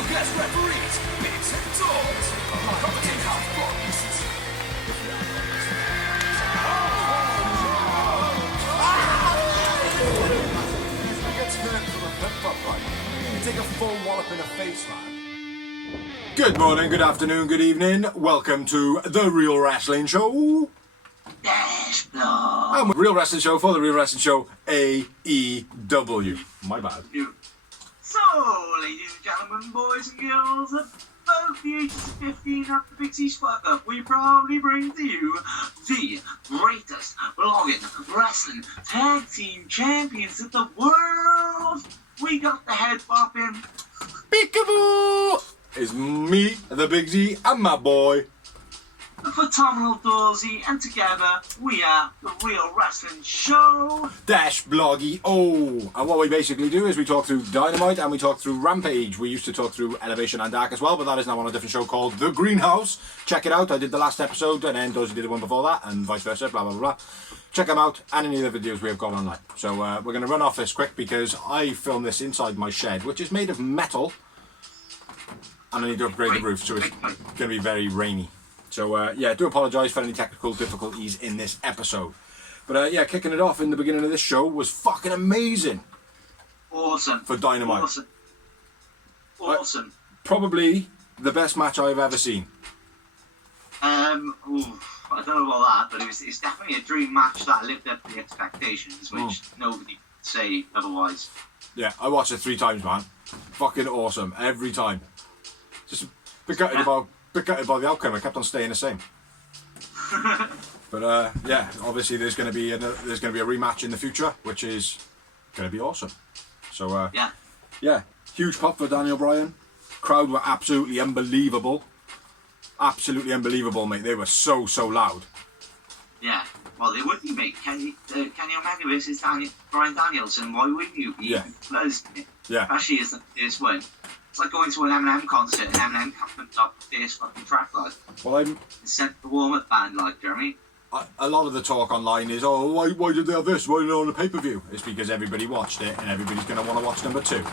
special guest referees, bigs and talls, commentate how focused. He gets hurt from a flip-flop fight. You take a full wallop in the face, man. Good morning, good afternoon, good evening. Welcome to The Real Wrestling Show. I'm Real Wrestling Show for The Real Wrestling Show, AEW. My bad. So, ladies and gentlemen, boys and girls of both the ages of 15 at the Big C Squad Cup, we proudly bring to you the greatest vlogging wrestling tag team champions of the world. We got the head bopping. Peekaboo! Is me, the Big Z, and my boy. The phenomenal Dorsey, and together we are the Real Wrestling Show. Dash Bloggy. Oh, and what we basically do is we talk through Dynamite and we talk through Rampage. We used to talk through Elevation and Dark as well, but that is now on a different show called The Greenhouse. Check it out. I did the last episode and then Dorsey did the one before that and vice versa, blah, blah, blah. Check them out and any of the videos we have got online. So we're going to run off this quick because I filmed this inside my shed, which is made of metal. And I need to upgrade the roof, so it's going to be very rainy. So, yeah, do apologise for any technical difficulties in this episode. But, yeah, kicking it off in the beginning of this show was fucking amazing. Awesome. For Dynamite. Awesome. Probably the best match I've ever seen. I don't know about that, but it's definitely a dream match that lived up to the expectations, which nobody could say otherwise. Yeah, I watched it 3 times, man. Fucking awesome. Every time. Just a bit gutted by the outcome. I kept on staying the same. But yeah, obviously there's going to be a rematch in the future, which is going to be awesome. So yeah, huge pop for Daniel Bryan. Crowd were absolutely unbelievable. Absolutely unbelievable, mate. They were so loud. Yeah, well they would be, mate. Kenny Omega versus Bryan Danielson. Why wouldn't you be? Yeah. Yeah. Especially as the first one. It's like going to an Eminem concert and Eminem comes up the first fucking track, like. Well, sent the warm-up band, like, do you know what I mean? A lot of the talk online is, oh, why did they have this? Why did they on the pay-per-view? It's because everybody watched it and everybody's going to want to watch number 2.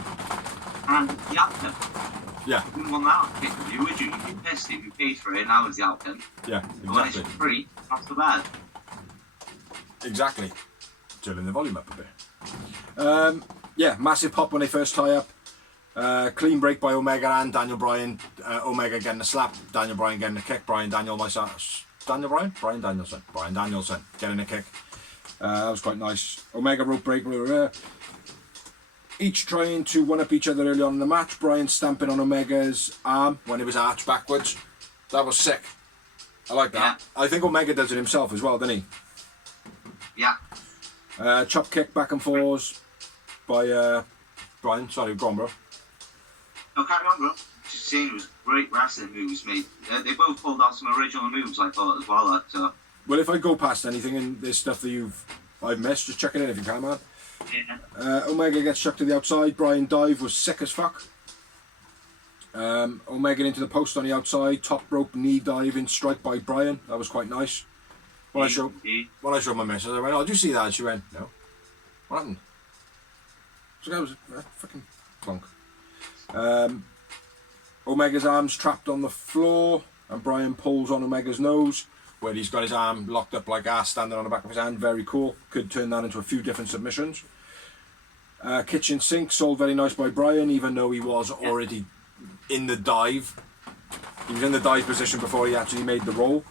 And the outcome. Yeah. You wouldn't want that on pay-per-view, would you? You'd be pissed if you paid for it and that was the outcome. Yeah, But when it's exactly. free, not so bad. Exactly. Turning the volume up a bit. Yeah, massive pop when they first tie up. Clean break by Omega and Daniel Bryan. Omega getting a slap, Daniel Bryan getting a kick. Bryan Danielson getting a kick. That was quite nice. Omega rope break. Each trying to one up each other early on in the match. Bryan stamping on Omega's arm when it was arched backwards. That was sick. I like that. Yeah. I think Omega does it himself as well, doesn't he? Yeah. Chop kick back and forth by Bryan. Sorry, go on, bro. No, carry on, bro. Just saying it was great wrestling moves, mate. They both pulled out some original moves, I thought, as well. So. Well, if I go past anything and there's stuff that I've missed, just check it in if you can, man. Yeah. Omega gets chucked to the outside. Bryan dive was sick as fuck. Omega into the post on the outside. Top rope knee diving strike by Bryan. That was quite nice. When I showed my missus, I went, "Oh, did you see that?" And she went, "No." What happened? So that was a fucking clunk. Omega's arm's trapped on the floor and Bryan pulls on Omega's nose where he's got his arm locked up like ass standing on the back of his hand. Very cool. Could turn that into a few different submissions. Kitchen sink sold very nice by Bryan, even though he was already in the dive. He was in the dive position before he actually made the roll,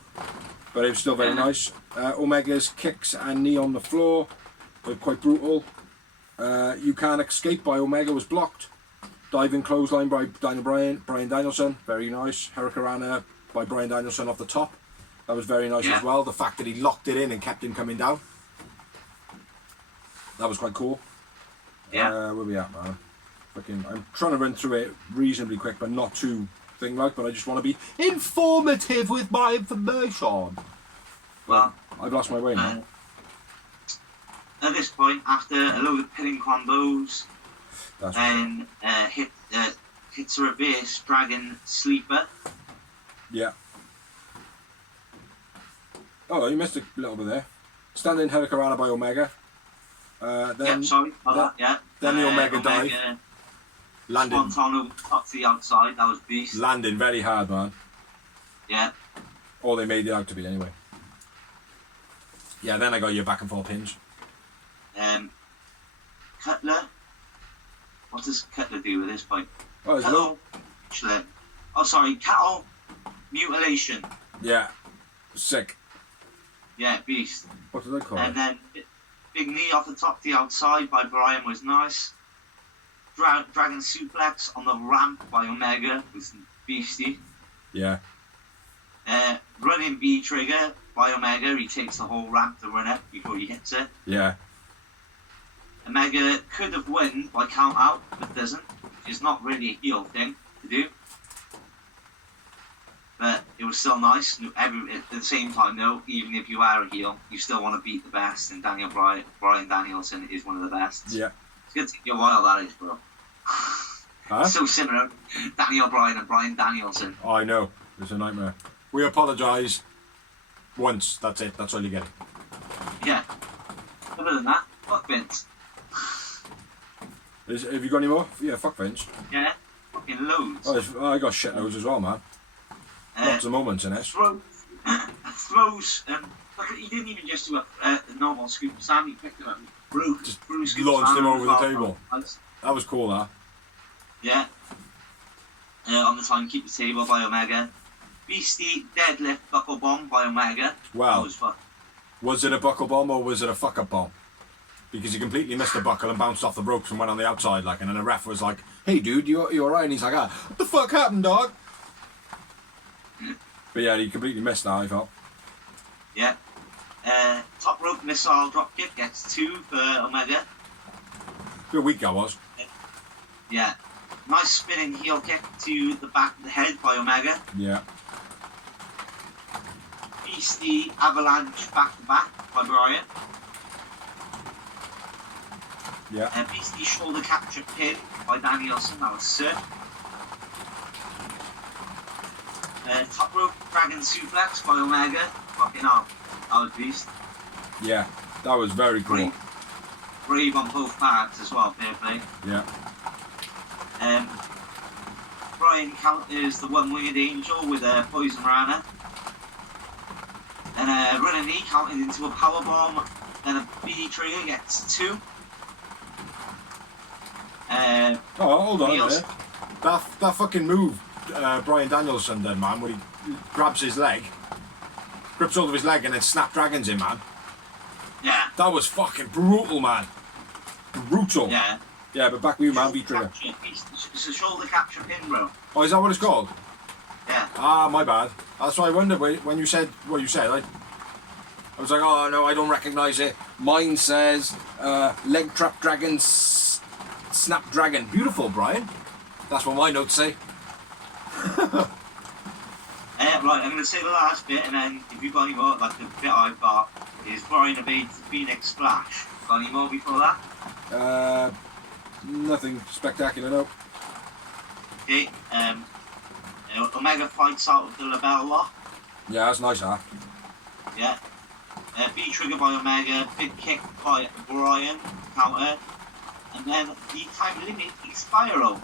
but it was still very nice. Omega's kicks and knee on the floor were quite brutal. You Can't Escape by Omega was blocked. Diving clothesline by Bryan Danielson, very nice. Hurricanrana by Bryan Danielson off the top. That was very nice as well. The fact that he locked it in and kept him coming down. That was quite cool. Yeah. Where we at, man? I'm trying to run through it reasonably quick, but not too thing-like, but I just want to be informative with my information. Well, I've lost my way now. At this point, after a load of pinning combos, That's and hits a reverse dragon sleeper. Yeah. Oh, you missed a little bit there. Standing Hurricanrana by Omega. Then sorry about that, yeah. Then the Omega dive. Landing. Swanton up to the outside. That was beast. Landing very hard, man. Yeah. Or they made it out to be anyway. Yeah, then I got your back and forth hinge. Cutler. What does Cutler do with this point? Oh, it's Cattle. Oh, sorry. Cattle mutilation. Yeah. Sick. Yeah, beast. What did I call it? And then big knee off the top to the outside by Bryan was nice. Dragon suplex on the ramp by Omega was beastie. Yeah. Running B trigger by Omega. He takes the whole ramp to run it before he hits it. Yeah. Omega could have won by count out, but doesn't, which is not really a heel thing to do. But it was still nice. At the same time, though, even if you are a heel, you still want to beat the best, and Bryan Danielson is one of the best. Yeah. It's going to take you a while, that is, bro. Huh? So similar. Daniel Bryan and Bryan Danielson. Oh, I know. It's a nightmare. We apologise once. That's it. That's all you get. Yeah. Other than that, fuck Vince. Have you got any more? Yeah, fuck Vince. Yeah. Fucking loads. I got shit loads as well, man. Lots of moments in it. Throws. He didn't even just do a normal scoop of sand. He picked it up. Just launched him over the table. That was cool, that. Yeah. On the timekeeper table by Omega. Beastie deadlift buckle bomb by Omega. Wow. That was fun. Was it a buckle bomb or was it a fuck up bomb? Because he completely missed the buckle and bounced off the ropes and went on the outside, like, and then the ref was like, "Hey, dude, you alright?" And he's like, "What the fuck happened, dog?" But yeah, he completely missed that, I felt. Yeah. Top rope missile dropkick gets 2 for Omega. Good week that was. Yeah. Nice spinning heel kick to the back of the head by Omega. Yeah. Beastie avalanche back to back by Bryan. Yeah. Beastie shoulder capture pin by Danielson. That was sick. Top rope dragon suplex by Omega. Fucking hell. That was beast. Yeah. That was very cool. Brave on both parts as well. Fair play. Yeah. Bryan counters the one-winged angel with a poison rana. And a running knee counted into a power bomb. Then a B trigger gets 2. Hold on a minute. That fucking move Bryan Danielson did, man, where he grabs his leg, grips hold of his leg and then snapdragons him, man. Yeah. That was fucking brutal, man. Brutal. Yeah. Yeah, but back with you, man, V-trigger. It's a shoulder capture pin, bro. Oh, is that what it's called? Yeah. Ah, my bad. That's why I wondered when you said what you said. I was like, oh no, I don't recognise it. Mine says leg trap dragon, snap dragon. Beautiful, Bryan. That's what my notes say. Right, I'm going to say the last bit, and then if you've got any more, like the bit I've got is Bryan evades the Phoenix Splash. Got any more before that? Nothing spectacular, no. Okay. Omega fights out of the label lock. Yeah, that's nice, huh? Yeah. B trigger by Omega, big kick by Bryan, counter, and then the time limit spiral.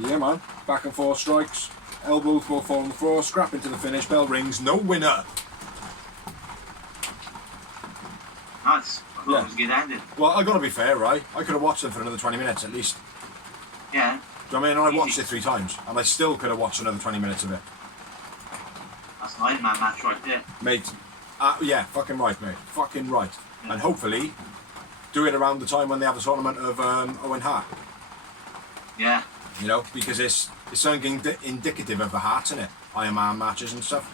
Yeah, man. Back and forth strikes. Elbows both fall on the floor. Scrap into the finish. Bell rings. No winner. Nice. I thought it was a good ending. Well, I gotta be fair, right? I could have watched it for another 20 minutes at least. Yeah. Do you know what I mean? I watched it 3 times, and I still could have watched another 20 minutes of it. That's an Iron Man match right there. Mate, yeah, fucking right, mate. Fucking right. Yeah. And hopefully, do it around the time when they have the tournament of Owen Hart. Yeah. You know, because it's something indicative of the Hearts, isn't it? Iron Man matches and stuff.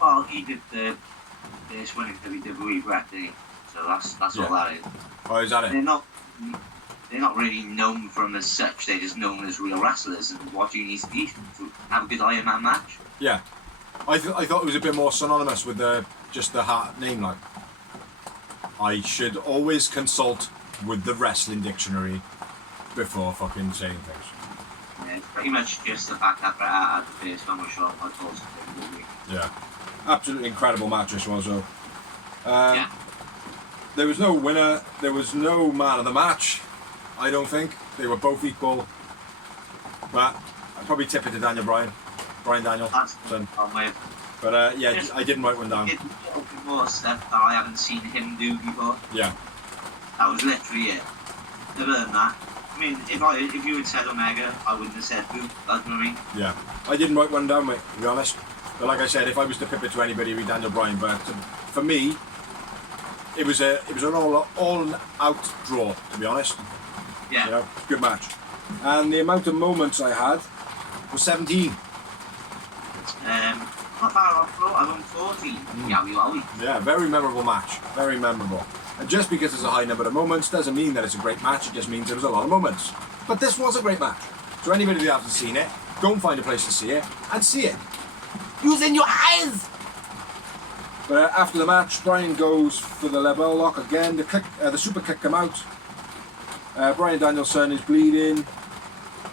Well, he did this winning WWE rep, didn't he? So that's all that is. Oh, is that it? They're not really known for them as such. They're just known as real wrestlers. And what do you need to be to have a good Iron Man match? Yeah. I thought it was a bit more synonymous with just the Hart name, like. I should always consult with the wrestling dictionary before fucking saying things. Yeah, it's pretty much just the fact that at the first one was shot by Tulsa. Yeah. Absolutely incredible match this was, though. Yeah. There was no winner. There was no man of the match, I don't think. They were both equal. But I'd probably tip it to Bryan Danielson. But yeah, I didn't write one down. It more stuff that I haven't seen him do before. Yeah. That was literally it. Never done that. I mean, if you had said Omega, I wouldn't have said who. You know what I mean? Yeah. I didn't write one down, mate, to be honest. But like I said, if I was to pip it to anybody, it would be Bryan. But for me, it was an all-out draw, to be honest. Yeah. You know, good match. And the amount of moments I had was 17. Not bad off, bro. I won 14. Yeah, very memorable match. Very memorable. And just because there's a high number of moments doesn't mean that it's a great match. It just means there was a lot of moments. But this was a great match. So anybody that hasn't seen it, go and find a place to see it and see it. Using your eyes! But after the match, Bryan goes for the level lock again. The super kick come out. Bryan Danielson is bleeding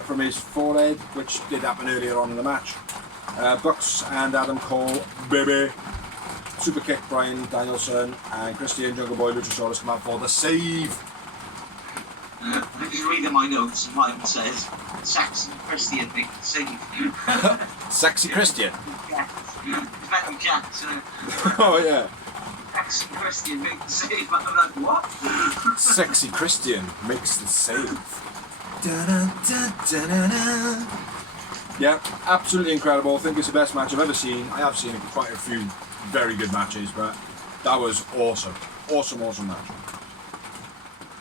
from his forehead, which did happen earlier on in the match. Bucks and Adam Cole, baby. Super kick Bryan Danielson and Christian Jungle Boy Luchasaurus come out for the save. I'm just reading my notes and mine says, Sexy Christian make the save. Sexy Christian? It's Metal Jackson. Oh yeah. Sexy Christian make the save. I'm like, what? Sexy Christian makes the save. Da-da-da-da-da-da. Yeah, absolutely incredible. I think it's the best match I've ever seen. I have seen quite a few very good matches, but that was awesome. Awesome match.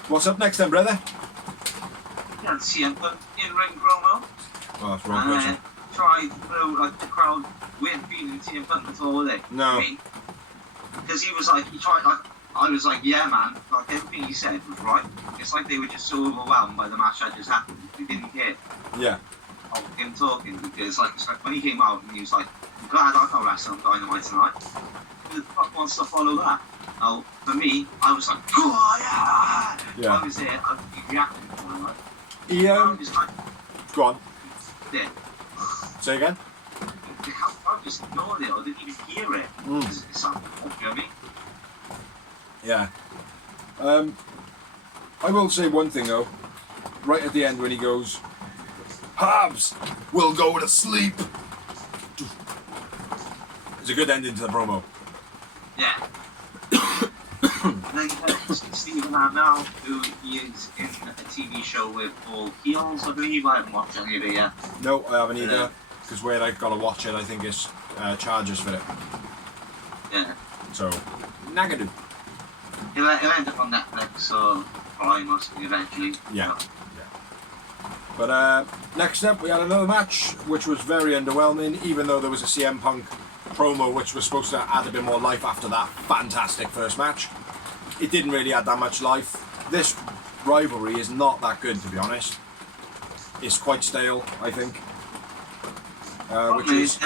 What's up next then, brother? Yeah, CM Punk in-ring promo. Oh, that's the wrong person. Tried to throw like the crowd weren't feeling CM Punk at all, were they? No. Because he was like, he tried like, I was like, yeah man, like everything he said was right. It's like they were just so overwhelmed by the match that just happened. They didn't care. Yeah. Of him talking, because like, it's like when he came out and he was like, I'm glad I can't wrestle on Dynamite tonight. Who the fuck wants to follow that? Oh, for me, I was like, yeah. I was there, I was reacting to him like. Yeah. Like, go on. Yeah. Say again? I just ignored it, I didn't even hear it. It's something, you know what I mean? Yeah. I will say one thing though. Right at the end when he goes, Hobbs will go to sleep. It's a good ending to the promo. Yeah. And then Stephen now, who he is in a TV show with all heels, I believe. I haven't watched any of it yet. No, I haven't either. Because where I've got to watch it, I think it's charges for it. Yeah. So, Nagadu. He'll end up on Netflix or Prime or something eventually. Yeah. But next up, we had another match, which was very underwhelming, even though there was a CM Punk promo, which was supposed to add a bit more life after that fantastic first match. It didn't really add that much life. This rivalry is not that good, to be honest. It's quite stale, I think. Which is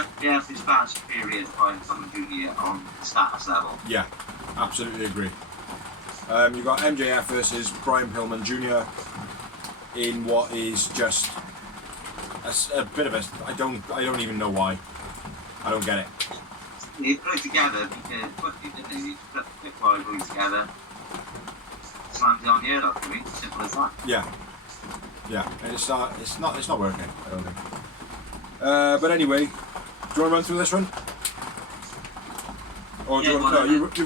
his past period by Tom Jr. on the status level. Yeah, absolutely agree. You've got MJF versus Brian Pillman Jr. in what is just a bit of a. I don't even know why. I don't get it. They put it together because quickly, didn't they? They put the quick rivalry together. Slammed it on the air, I mean, simple as that. Yeah. And it's not working. I don't think. But anyway, do you want to run through this one? Or do you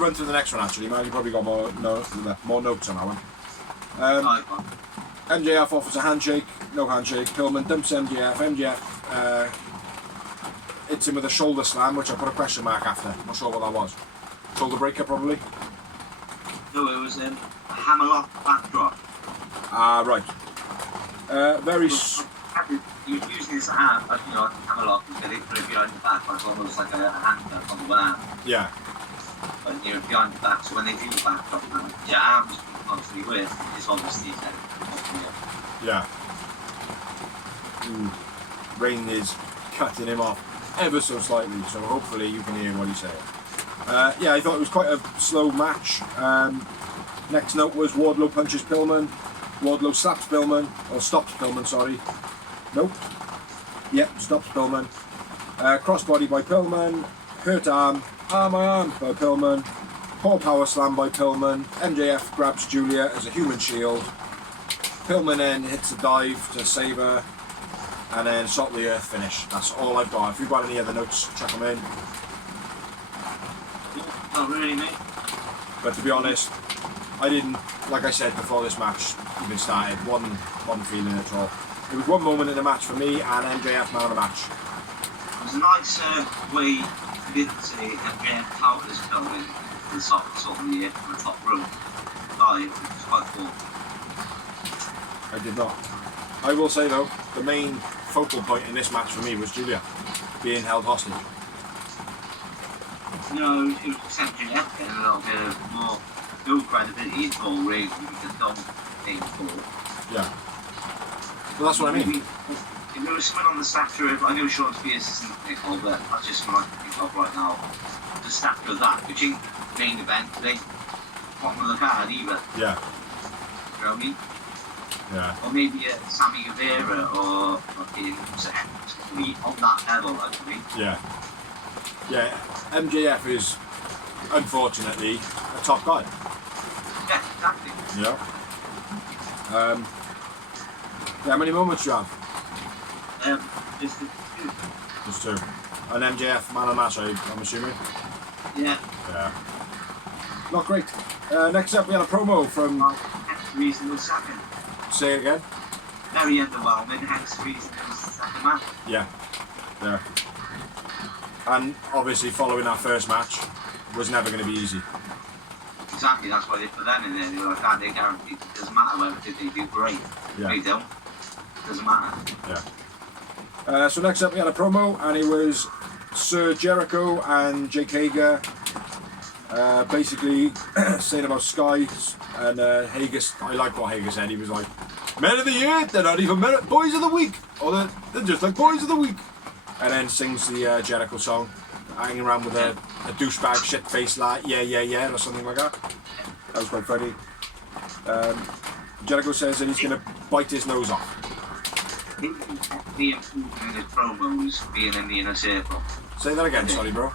run through the next one actually, man. You probably got more notes on that one. MJF offers a handshake, no handshake. Pillman dumps MJF. MJF hits him with a shoulder slam, which I put a question mark after. Not sure what that was. Shoulder breaker, probably. No, it was a hammerlock backdrop. Ah, right. Very. He was using his arm, like, you know, like a hammerlock, but he put it behind the back, like almost like a handcuff on the one arm. Yeah. But you know, behind the back, so when they do the backdrop, your arms obviously with is obviously Yeah. Rain is cutting him off ever so slightly, so hopefully you can hear what he's saying. Yeah, I thought it was quite a slow match. Next note was Wardlow punches Pillman. Wardlow slaps Pillman, or stops Pillman, sorry. Nope. Yep, stops Pillman. Crossbody by Pillman. Hurt arm. My arm by Pillman. Poor power slam by Pillman. MJF grabs Julia as a human shield. Pillman then hits a dive to save her, and then Salt of the Earth finish. That's all I've got. If you've got any other notes, chuck them in. Not really, mate. But to be honest, I didn't, like I said before this match even started, one feeling at all. It was one moment in the match for me and MJF man of the match. It was a nice way to didn't say MJF counters going to the sort of the top room. Dive, which was quite cool. I did not. I will say though, the main focal point in this match for me was Julia being held hostage. You know, it was just MJF getting a little bit of more no credibility at all, really, because don't name for. Yeah. Well, that's what I mean. If there was someone on the stature of, I know Sean Spears isn't Nicole, but that's just what I can think of right now. The stature of that, which ain't main event, they bottom of the card either. Yeah. You know what I mean? Yeah. Or maybe Sammy Guevara or fucking somebody on that level, like I mean. Yeah. Yeah. MJF is unfortunately a top guy. Yeah, exactly. Yeah. How many moments do you have? Just the two. Just two. And MJF man of the match, I'm assuming. Yeah. Yeah. Not great. Next up, we had a promo from. Hence the reason it was second. Say it again. Very underwhelming, hence the reason it was the second match. Yeah. Yeah. And obviously, following our first match was never going to be easy. Exactly, that's why they put them in there. They were like, ah, they guaranteed it doesn't matter whether they do great. Yeah. They don't. Doesn't matter. Yeah. So next up, we had a promo, and it was Sir Jericho and Jake Hager basically saying about Sky and Hager. I like what Hager said. He was like, "Men of the Year, they're not even boys of the week, or they're just like boys of the week." And then sings the Jericho song, hanging around with a douchebag shit face like yeah, or something like that. That was quite funny. Jericho says that he's going to bite his nose off. He improved in his promos being in the inner circle. Say that again, sorry, bro.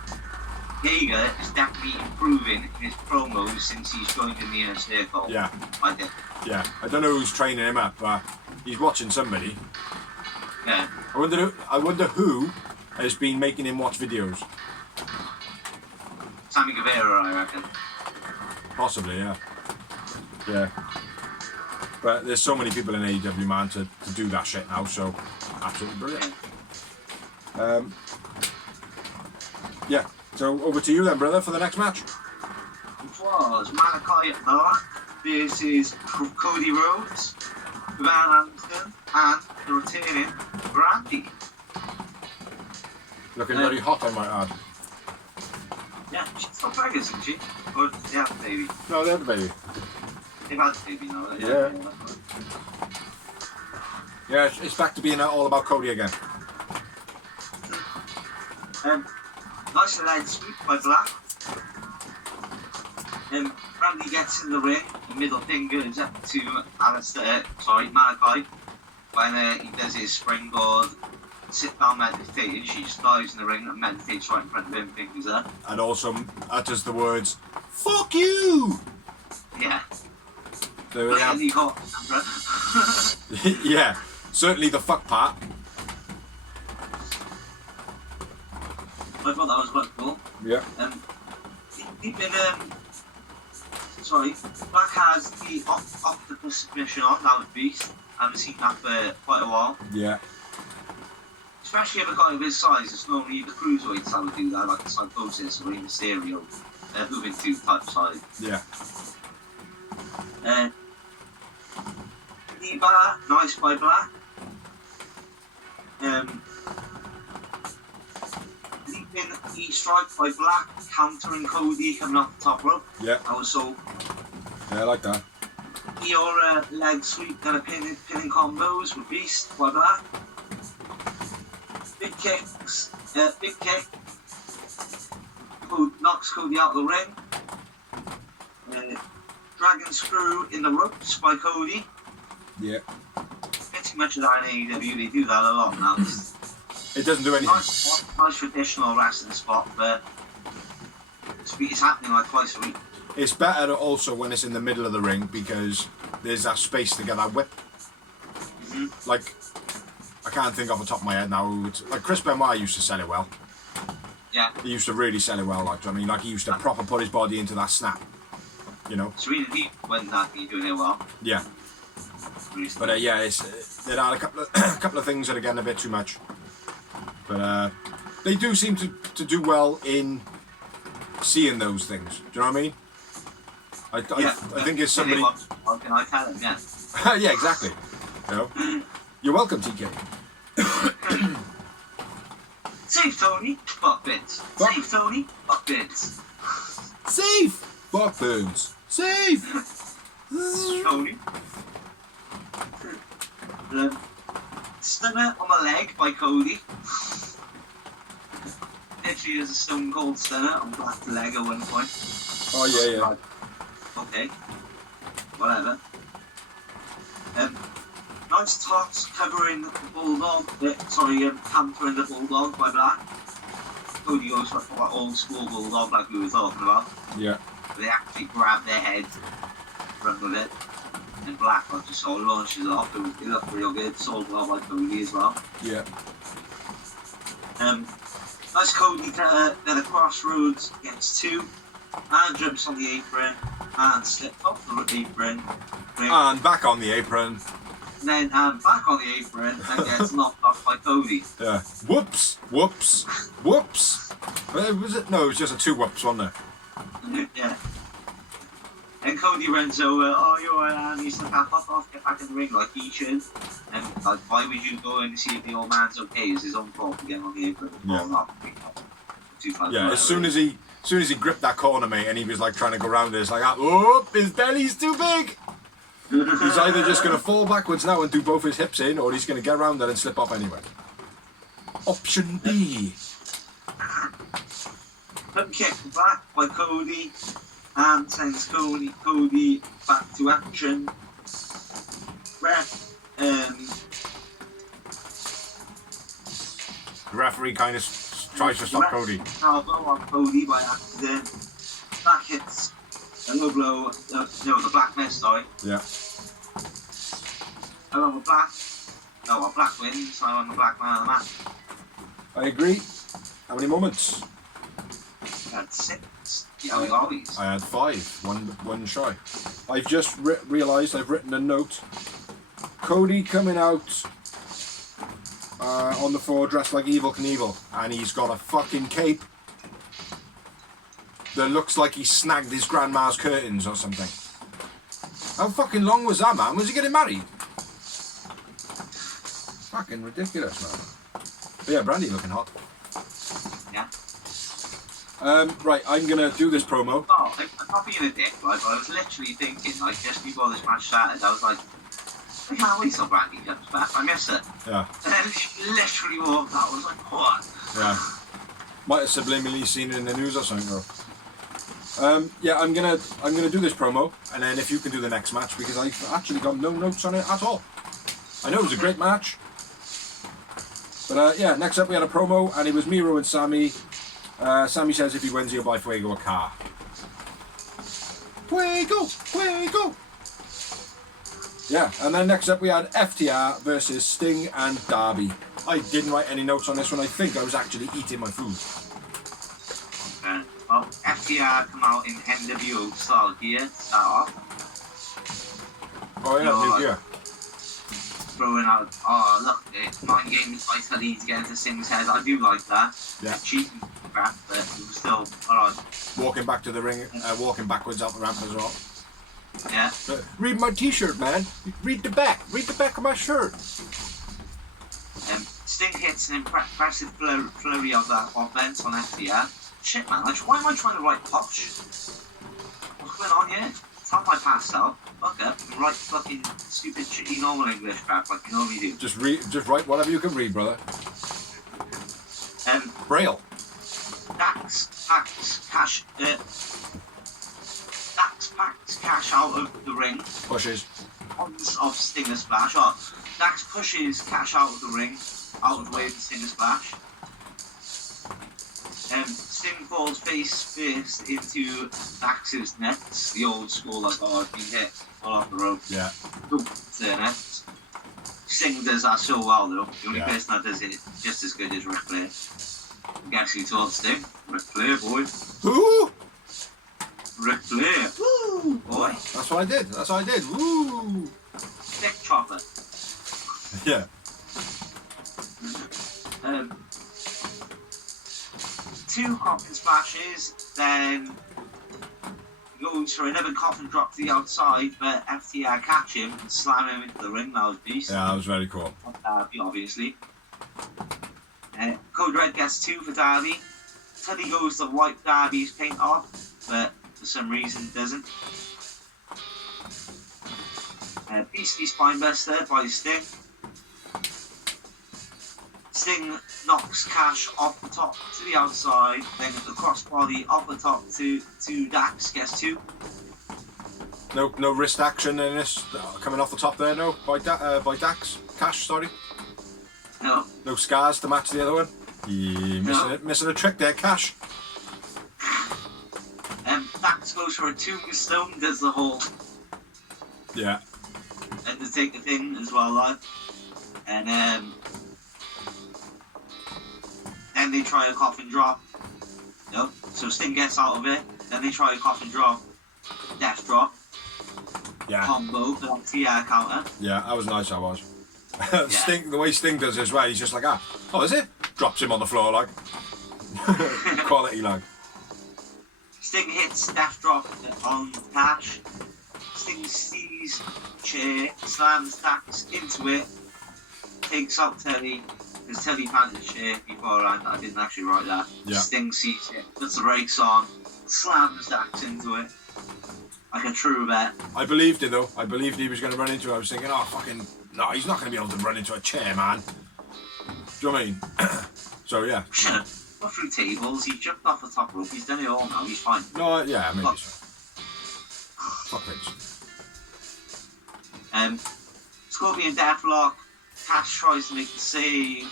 Hager is definitely improving in his promos since he's joined in the inner circle. Yeah. I think. Yeah. I don't know who's training him up, but he's watching somebody. Yeah. I wonder who has been making him watch videos. Sammy Guevara, I reckon. Possibly, yeah. Yeah. But there's so many people in AEW, man, to do that shit now, so absolutely brilliant. Yeah, so over to you then, brother, for the next match. Which was Malachi Black versus Cody Rhodes, Van Anderson, and the returning Brandy. Looking very hot, I might add. Yeah, she's got pregnant, isn't she? Or they have a baby? No, they have a baby. They've had a baby now. Yeah. Yeah, it's back to being all about Cody again. Nice leg sweep by Black. Brandy gets in the ring, the middle finger is up to Malachi. When he does his springboard sit down meditation, she just dives in the ring and meditates right in front of him, fingers up. And also utters the words, "Fuck you!" Yeah. There we have. Really hot, Yeah, certainly the fuck part. I thought that was quite cool. Yeah. Black has the octopus submission on, that was beast. I haven't seen that for quite a while. Yeah. Especially if a guy of his size, it's normally the cruiserweights that would do that, like the Psychosis or even Mysterio. Moving to type side. Yeah. Eva, nice by Black. Leaping E-strike by Black, countering Cody coming off the top rope. Yeah. I was so. Yeah, I like that. Your leg sweep and a pinning combos with Beast by Black. Big kicks. Big kick. Knocks Cody out of the ring. Dragon screw in the ropes by Cody. Yeah. Pretty much of that in AEW, they do that a lot now. It doesn't do anything. Nice traditional wrestling spot, but it's happening like twice a week. It's better also when it's in the middle of the ring because there's that space to get that whip. Like, I can't think off the top of my head now. Like Chris Benoit used to sell it well. Yeah. He used to really sell it well. Like, I mean, like he used to proper put his body into that snap. You know. It's really deep when that be doing it well. Yeah. But yeah, there are a couple of things that are getting a bit too much. But they do seem to do well in seeing those things. Do you know what I mean? I think it's somebody. What can I tell him? Yeah. Yeah, exactly. You know. You're welcome, TK. Save Tony, fuck bits. Save Tony, fuck bits. Save! Fuck burns. Save! Tony. Stunner on the leg by Cody. Literally, there's a stone cold stunner on Black's leg at one point. Oh, yeah. Okay. Whatever. Nice toss covering the bulldog. Countering the bulldog by Black. Cody goes for that old school bulldog like we were talking about. Yeah. They actually grab their head, run with it, and Black just sort of launches off. It looked real good, sold well by Cody as well. Yeah. Nice Cody then a crossroads gets 2, and jumps on the apron, and slips off the apron. And back on the apron. And then back on the apron, and gets knocked off by Cody. Yeah. Whoops. Whoops. Whoops. Was it? No, it was just a 2 whoops, wasn't it? Yeah. And Cody runs over, oh, you're right, and he's like, off, get back in the ring like he should. And like, why would you go in to see if the old man's okay? It's his own fault to get on the apron. Yeah. Yeah, as soon as he gripped that corner, mate, and he was like trying to go around it, it's like, oh, his belly's too big. He's either just going to fall backwards now and do both his hips in, or he's going to get around there and slip off anyway. Option B. Front kick back by Cody, and sends Cody back to action. The referee kind of tries to stop Cody. Elbow on Cody by accident. Black hits a low blow. The Black miss, sorry. Yeah. Black wins, so I'm the Black man of the match. I agree. How many moments? I had 6. Yeah, we always. I had 5. One shy. I've just realised I've written a note. Cody coming out on the floor dressed like Evel Knievel, and he's got a fucking cape that looks like he snagged his grandma's curtains or something. How fucking long was that, man? Was he getting married? Fucking ridiculous, man. But yeah, Brandy looking hot. Yeah. Right, I'm gonna do this promo. Oh, I'm not being a dick, right? But I was literally thinking, like, just before this match started, I was like, I can't wait till Brandy comes back. I miss her. Yeah. And then she literally walked out. I was like, what? Yeah. Might have subliminally seen it in the news or something, though. Yeah, I'm gonna do this promo, and then if you can do the next match, because I've actually got no notes on it at all. I know it was a great match, but yeah. Next up, we had a promo, and it was Miro and Sammy. Sammy says if he wins, he'll buy Fuego a car. Fuego. Yeah, and then next up we had FTR versus Sting and Darby. I didn't write any notes on this one. I think I was actually eating my food. Well, FTR come out in NWO style gear to start off. Oh yeah, new gear. Throwing out, oh look, it's 9 games fight I need to get into Sting's head. I do like that. Yeah. It's cheap and crap, but it was still alright. Walking back to the ring, walking backwards up the ramp as well. Yeah. Read my t-shirt, man. Read the back. Read the back of my shirt. Sting hits an impressive flurry of offense on FTR. Shit, man, why am I trying to write posh? What's going on here? It's not my past out. Fuck up and write fucking stupid, shitty, normal English crap like you normally do. Just write whatever you can read, brother. Braille. Dax packs cash out of the ring. Pushes. Of Stinger Splash. Oh, Dax pushes cash out of the ring, out of the way of the Stinger Splash. Sting falls face first into Dax's nets, the old school, like, oh, I've been hit, fall off the rope. Yeah. Their nets. Sting does that so well, though. The only Yeah. person that does it just as good as Ric Flair. Guess who taught Sting? Ric Flair, boy. Who? Ric Flair. Woo! Boy. That's what I did. That's what I did. Woo! Stick chopper. Yeah. Two coffin splashes, then goes for another coffin drop to the outside, but FTR catch him and slam him into the ring. That was beast. Yeah, that was very cool. Darby, obviously. Code Red gets 2 for Darby. Teddy goes to wipe Darby's paint off, but for some reason doesn't. Beastie Spinebuster by Sting. Sting knocks Cash off the top to the outside, then the crossbody off the top to Dax, gets 2. No wrist action in this coming off the top there. No, by Dax. Cash, sorry. No. No scars to match the other one. Yeah, missing a trick there, Cash. Dax goes for a tombstone, does the whole Yeah. Undertaker thing as well, like. And then they try a coffin drop. Nope. So Sting gets out of it. Then they try a coffin drop. Death drop. Yeah. Combo for that TR counter. Yeah, that was nice, that was. Sting, the way Sting does it as well, he's just like, oh, is it? Drops him on the floor, like. Quality, like. Sting hits Death drop on Cash. Sting sees chair, slams Dax into it, takes out Teddy, because Teddy planted the chair beforehand. I didn't actually write that. Yeah. Sting sees it, puts the brakes on, slams Dax into it, like a true vet. I believed it though. I believed he was going to run into it. I was thinking, oh, fucking, no, he's not going to be able to run into a chair, man. Do you know what I mean? So, yeah. Shut up. Got through tables, he jumped off the top rope, he's done it all now, he's fine. No, yeah, maybe so. Fuck it. Scorpion Deathlock. Cash tries to make the save,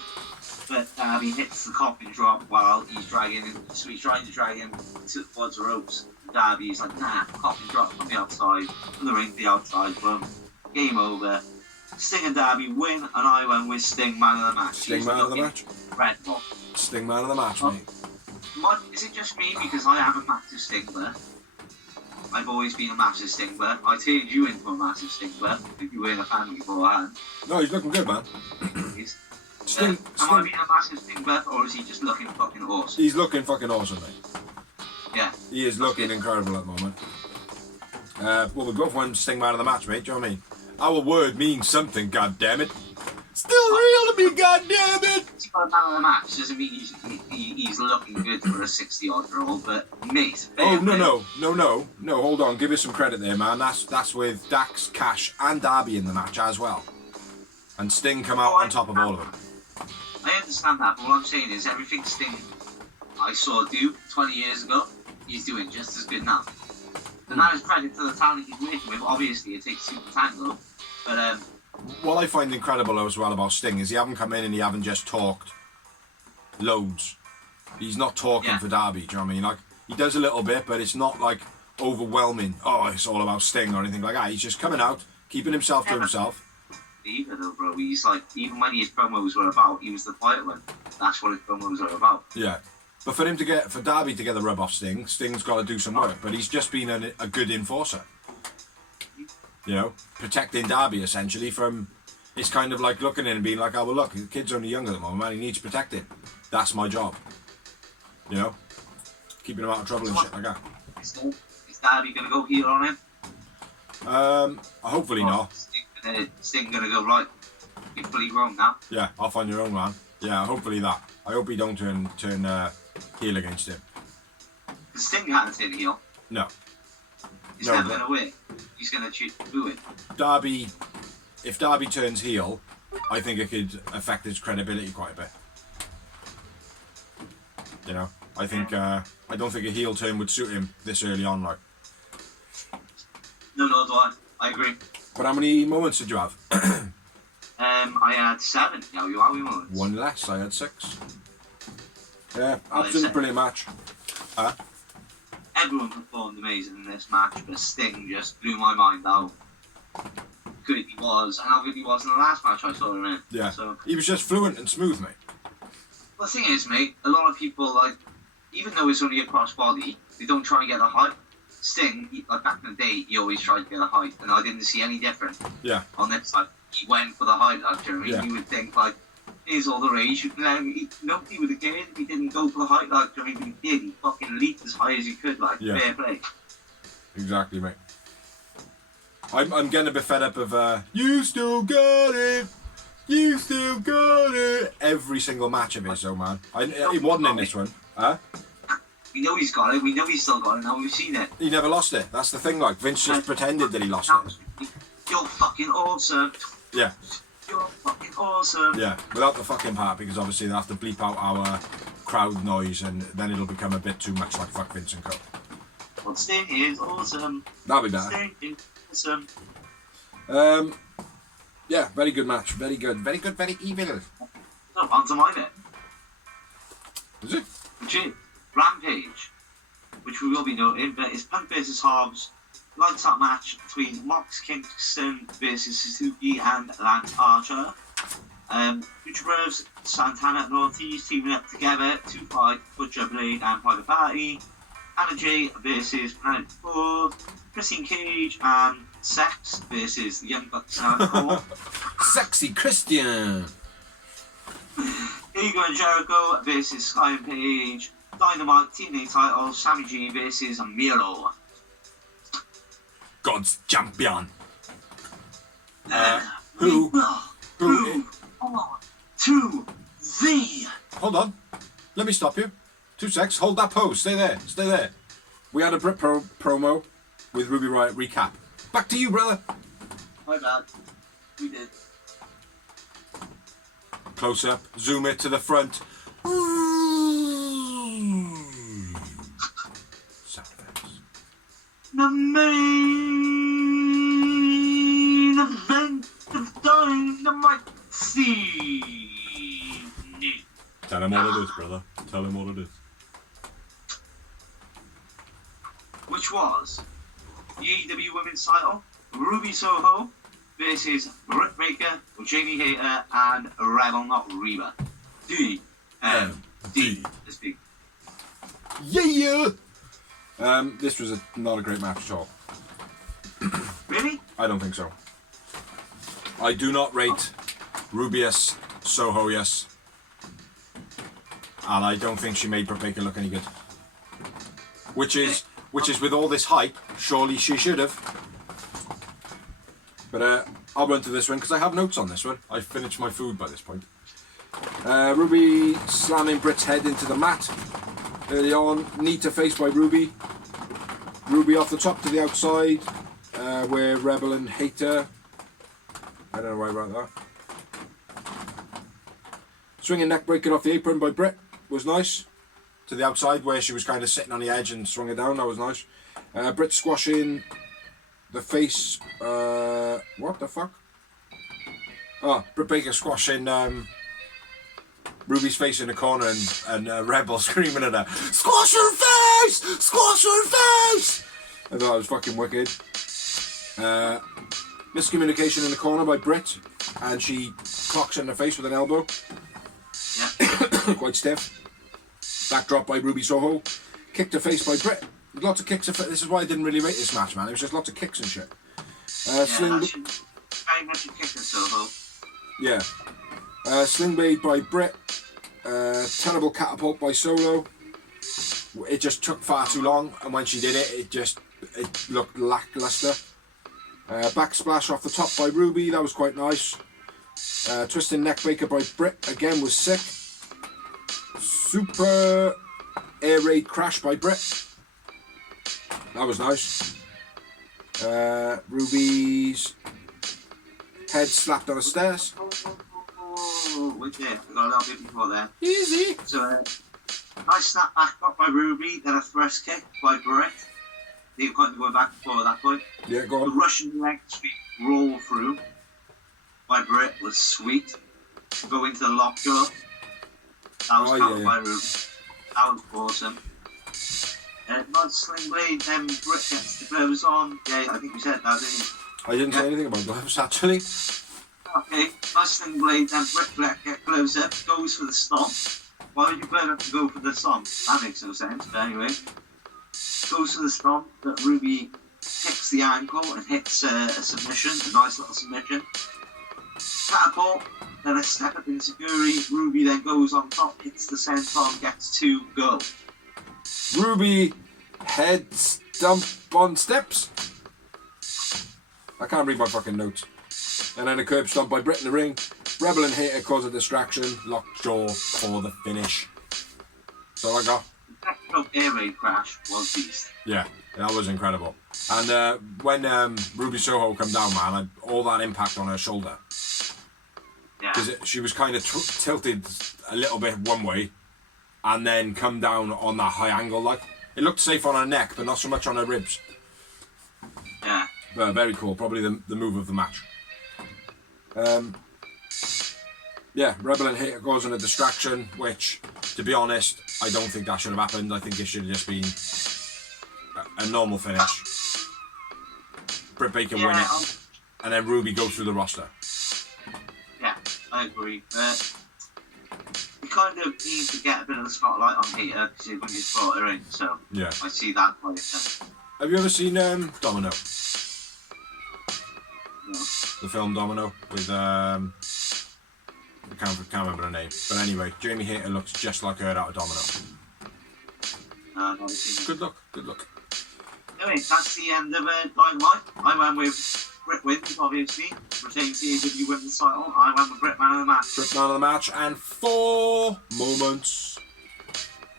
but he hits the coffin drop while he's dragging him. So he's trying to drag him towards the ropes. Darby's like, nah, coffin drop from the outside, from the ring to the outside, boom. Game over. Sting and Darby win, and I went with Sting man of the match. Sting man of the match? Incredible. Sting man of the match, mate. Is it just me because I am a massive Stingler? I've always been a massive Stingler. I turned you into a massive Stingler if you weren't a fan beforehand. No, he's looking good, man. Sting, am I being a massive Stingler, or is he just looking fucking awesome? He's looking fucking awesome, mate. Yeah. He is looking incredible at the moment. Well, we both won Sting man of the match, mate. Do you know what I mean? Our word means something, goddammit. Still real to me, goddammit! He's got a man of the match doesn't mean he's looking good for a 60-odd-year-old, but mate. Oh, no, hold on. Give us some credit there, man. That's with Dax, Cash, and Darby in the match as well. And Sting come out on top of all of them. I understand that, but what I'm saying is everything Sting I saw do 20 years ago, he's doing just as good now. And that is credit to the talent he's working with. Obviously, it takes two to tango, but what I find incredible as well about Sting is he haven't come in and he haven't just talked loads. He's not talking for Darby, do you know what I mean? Like, he does a little bit, but it's not like overwhelming. Oh, it's all about Sting or anything like that. He's just coming out, keeping himself to himself. Even though, bro, he's like, even when his promos were about, he was the quiet one. That's what his promos are about. Yeah. But for Darby to get the rub off Sting, Sting's got to do some work. But he's just been a good enforcer. You know, protecting Darby essentially from. It's kind of like looking at him and being like, oh well, look, the kid's only young at the moment, man. He needs protecting. That's my job. You know, keeping him out of trouble and shit like that. Is Darby gonna go heel on him? Hopefully not. Sting gonna go right. You're fully grown now. Yeah, off on your own, man. Yeah, hopefully that. I hope he don't turn heel against him. Sting can't turn heel. No. He's never gonna win. He's gonna do it. If Darby turns heel, I think it could affect his credibility quite a bit. You know, I think I don't think a heel turn would suit him this early on, like. No, do I agree. But how many moments did you have? I had 7. How many moments? 1 less. I had 6. Yeah, absolutely brilliant match. Everyone performed amazing in this match, but Sting just blew my mind out. good he was and how good he was in the last match I saw him in. Yeah. So He was just fluent and smooth, mate. well, the thing is, mate, a lot of people like, even though it's only a crossbody, they don't try and get a height. Sting, like back in the day, he always tried to get a height, and I didn't see any different. Yeah. On this side, he went for the height. Like, do you know what I mean? Yeah. You would think like, here's all the rage. You can let him. Nobody would have cared if he didn't go for the height. Like, do you know what I mean? But he did. He fucking leaped as high as he could. Like, Yeah. fair play. Exactly, mate. I'm getting a bit fed up of you still got it. You still got it. Every single match of his, though, man. He wasn't in this one. Huh? We know he's got it. We know he's still got it. Now we've seen it. He never lost it. That's the thing, like, Vince just pretended that he lost it. You're fucking awesome. Yeah. You're fucking awesome. Yeah, without the fucking part, because obviously they'll have to bleep out our crowd noise, and then it'll become a bit too much like fuck Vince and Co. Well, Sting is awesome. That'll be better. Sting is awesome. Yeah, very good match. Very good. Very good, very evil. So, on to my bit. Is it? Which is Rampage, which we will be noting, but it's Punk versus Hobbs. Lights up match between Mox Kingston versus Suzuki and Lance Archer. Future Bros, Santana and Ortiz teaming up together to fight Butcher Blade and Private Party. Anna Jay versus Planet Ford. Christine Cage and Sex versus the Young Bucks and Hardcore. Sexy Christian. Ego and Jericho versus Sky and Page. Dynamite TNA title, Sammy G versus Miro. God's champion. Who Who? on to the Hold on. Let me stop you. 2 secs. Hold that pose. Stay there. Stay there. We had a Brit promo with Ruby Riott recap. Back to you, brother. My bad. We did. Close up. Zoom it to the front. Sound effects. The main event of Dynamite scene. Tell him what it is, brother. Tell him what it is. Which was the AEW Women's title, Ruby Soho versus Britt Baker, Jamie Hayter, and Rebel Not Reba. D. This big. Yeah! This was not a great match at all. Really? I don't think so. I do not rate Rubius Soho, yes. And I don't think she made Britt Baker look any good. Which is with all this hype, surely she should have. But I'll run to this one because I have notes on this one. I finished my food by this point. Ruby slamming Britt's head into the mat early on. Knee to face by Ruby. Ruby off the top to the outside, where Rebel and Hater. I don't know why I wrote that. Swinging neck breaker off the apron by Britt was nice. To the outside where she was kind of sitting on the edge and swung it down. That was nice. Britt squashing the face. What the fuck? Oh, Britt Baker squashing Ruby's face in the corner and Rebel screaming at her, "Squash her face! Squash her face!" I thought it was fucking wicked. Miscommunication in the corner by Britt, and she clocks her in the face with an elbow. Yeah. Quite stiff. Backdrop by Ruby Soho. Kick to face by Britt. Lots of kicks. This is why I didn't really rate this match, man. It was just lots of kicks and shit. Very much a kicker, Soho. Yeah. Sling blade by Britt. Terrible catapult by Solo. It just took far too long, and when she did it, it looked lackluster. Backsplash off the top by Ruby. That was quite nice. Twisting neck breaker by Britt again was sick. Super air raid crash by Britt. That was nice. Ruby's head slapped on the stairs. Oh, wait there. I got a little bit before there. Easy. So, nice snap back up by Ruby, then a thrust kick by Britt. They were kind of going back and forth at that point. Yeah, go The on. Russian leg sweep roll through by Britt was sweet. Go into the lockjaw. That was counted by Ruby. That was awesome. Nice sling blade, then Britt gets the gloves on. Yeah, I think we said that, didn't we? I didn't say anything about gloves, actually. Okay, nice thing blade, then Brick get closer, goes for the stomp. Why would you better have to go for the stomp? That makes no sense, but anyway. Goes for the stomp, but Ruby hits the ankle and hits a submission, a nice little submission. Catapult, then a step up in Seguri. Ruby then goes on top, hits the senton, gets 2, go. Ruby head stump on steps. I can't read my fucking notes. And then a curb stomp by Britt in the ring. Rebel and Hater cause a distraction. Lockjaw for the finish. So I got. The technical air raid crash was beast. Yeah, that was incredible. And when Ruby Soho come down, man, all that impact on her shoulder. Yeah. Because she was kind of tilted a little bit one way, and then come down on that high angle. Like it looked safe on her neck, but not so much on her ribs. Yeah. Very cool. Probably the move of the match. Yeah, Rebel and Hater goes on a distraction, which, to be honest, I don't think that should have happened. I think it should have just been a normal finish. Britt Baker win it, and then Ruby go through the roster. Yeah, I agree. We kind of need to get a bit of the spotlight on Hater because when he's brought her in, so Yeah. I see that quite a bit. Have you ever seen Domino? No. The film Domino with I can't remember her name, but anyway, Jamie Hater looks just like her out of Domino. I've never seen it. Good luck. Anyway, that's the end of Dynamite. I went with Britt wins, obviously. Retains the AW Women's title. I went with Britt man of the match. Britt man of the match and 4 moments.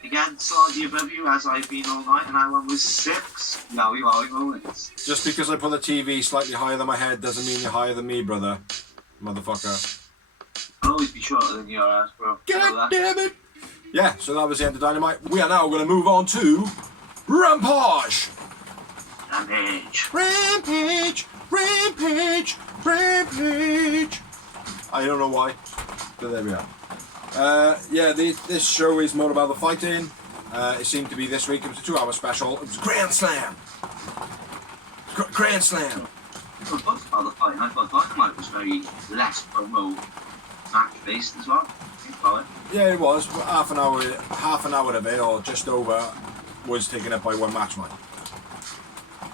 Again, slightly above you as I've been all night, and I went with 6 wowie moments. Just because I put the TV slightly higher than my head doesn't mean you're higher than me, brother. Motherfucker. I'll always be shorter than your ass, bro. God damn it! Yeah, so that was the end of Dynamite. We are now going to move on to Rampage! Rampage. Rampage! I don't know why, but there we are. Yeah, this show is more about the fighting. It seemed to be this week. It was a 2-hour special. It was Grand Slam! Grand Slam! I was talking about the fighting. I thought Dynamite was very less promo match based as well. Think about it. Yeah, it was. But half an hour of it, or just over, was taken up by one match, man.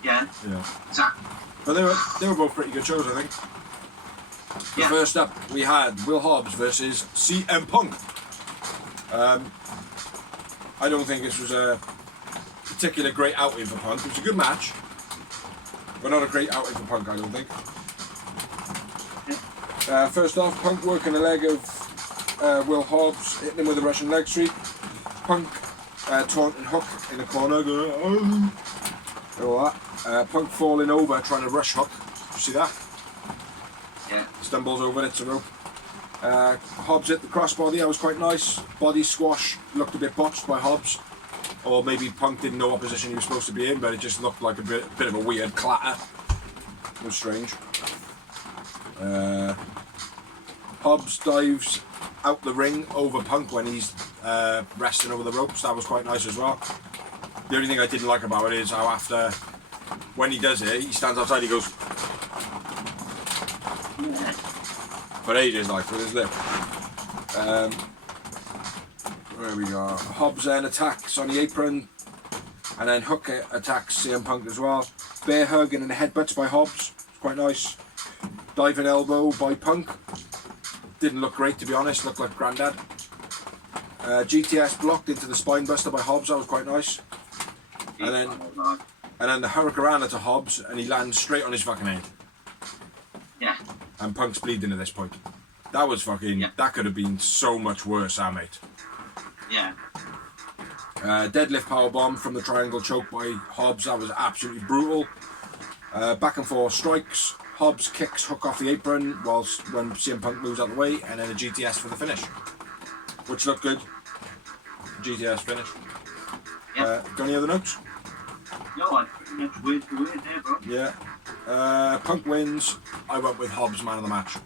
Yeah, Yeah. exactly. But they were both pretty good shows, I think. Yeah. First up, we had Will Hobbs versus CM Punk. I don't think this was a particular great outing for Punk. It was a good match, but not a great outing for Punk, I don't think. First off, Punk working the leg of Will Hobbs, hitting him with a Russian leg sweep. Punk taunting Hook in the corner, going, oh, all that. Punk falling over, trying to rush Hook. Did you see that? Yeah. Stumbles over it, it's a rope. Hobbs hit the crossbody, that was quite nice. Body squash looked a bit botched by Hobbs. Or maybe Punk didn't know what position he was supposed to be in, but it just looked like a bit of a weird clatter. It was strange. Hobbs dives out the ring over Punk when he's resting over the ropes. That was quite nice as well. The only thing I didn't like about it is how after, when he does it, he stands outside, he goes for ages, like, with his lip. Where we go. Hobbs then attacks on the apron, and then Hook attacks CM Punk as well. Bear hug and then headbutts by Hobbs. It's quite nice. Diving elbow by Punk. Didn't look great, to be honest. Looked like Grandad. GTS blocked into the spine buster by Hobbs. That was quite nice. And then the Hurricanrana to Hobbs, and he lands straight on his fucking head. Yeah. And Punk's bleeding at this point. That was fucking. Yeah. That could have been so much worse, mate. Yeah. Deadlift powerbomb from the triangle choke by Hobbs. That was absolutely brutal. Back and forth strikes. Hobbs kicks Hook off the apron when CM Punk moves out the way, and then a GTS for the finish, which looked good. GTS finish. Yep. Got any other notes? No, I pretty much word for word there, bro. Yeah. Punk wins. I went with Hobbs man of the match.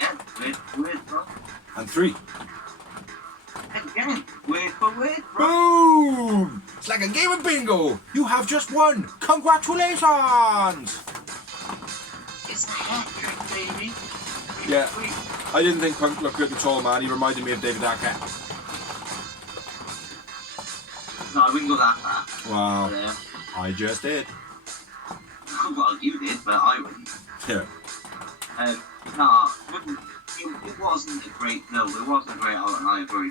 Yeah, word for word, bro. And 3. Again, word for word, bro. Boom! It's like a game of bingo. You have just won. Congratulations! Yeah. I didn't think Punk looked good at all, man. He reminded me of David Arquette. No, I wouldn't go that far. Wow. But, I just did. well, you did, but I wouldn't. Yeah. No, it wasn't a great. No, it wasn't a great outing. I agree,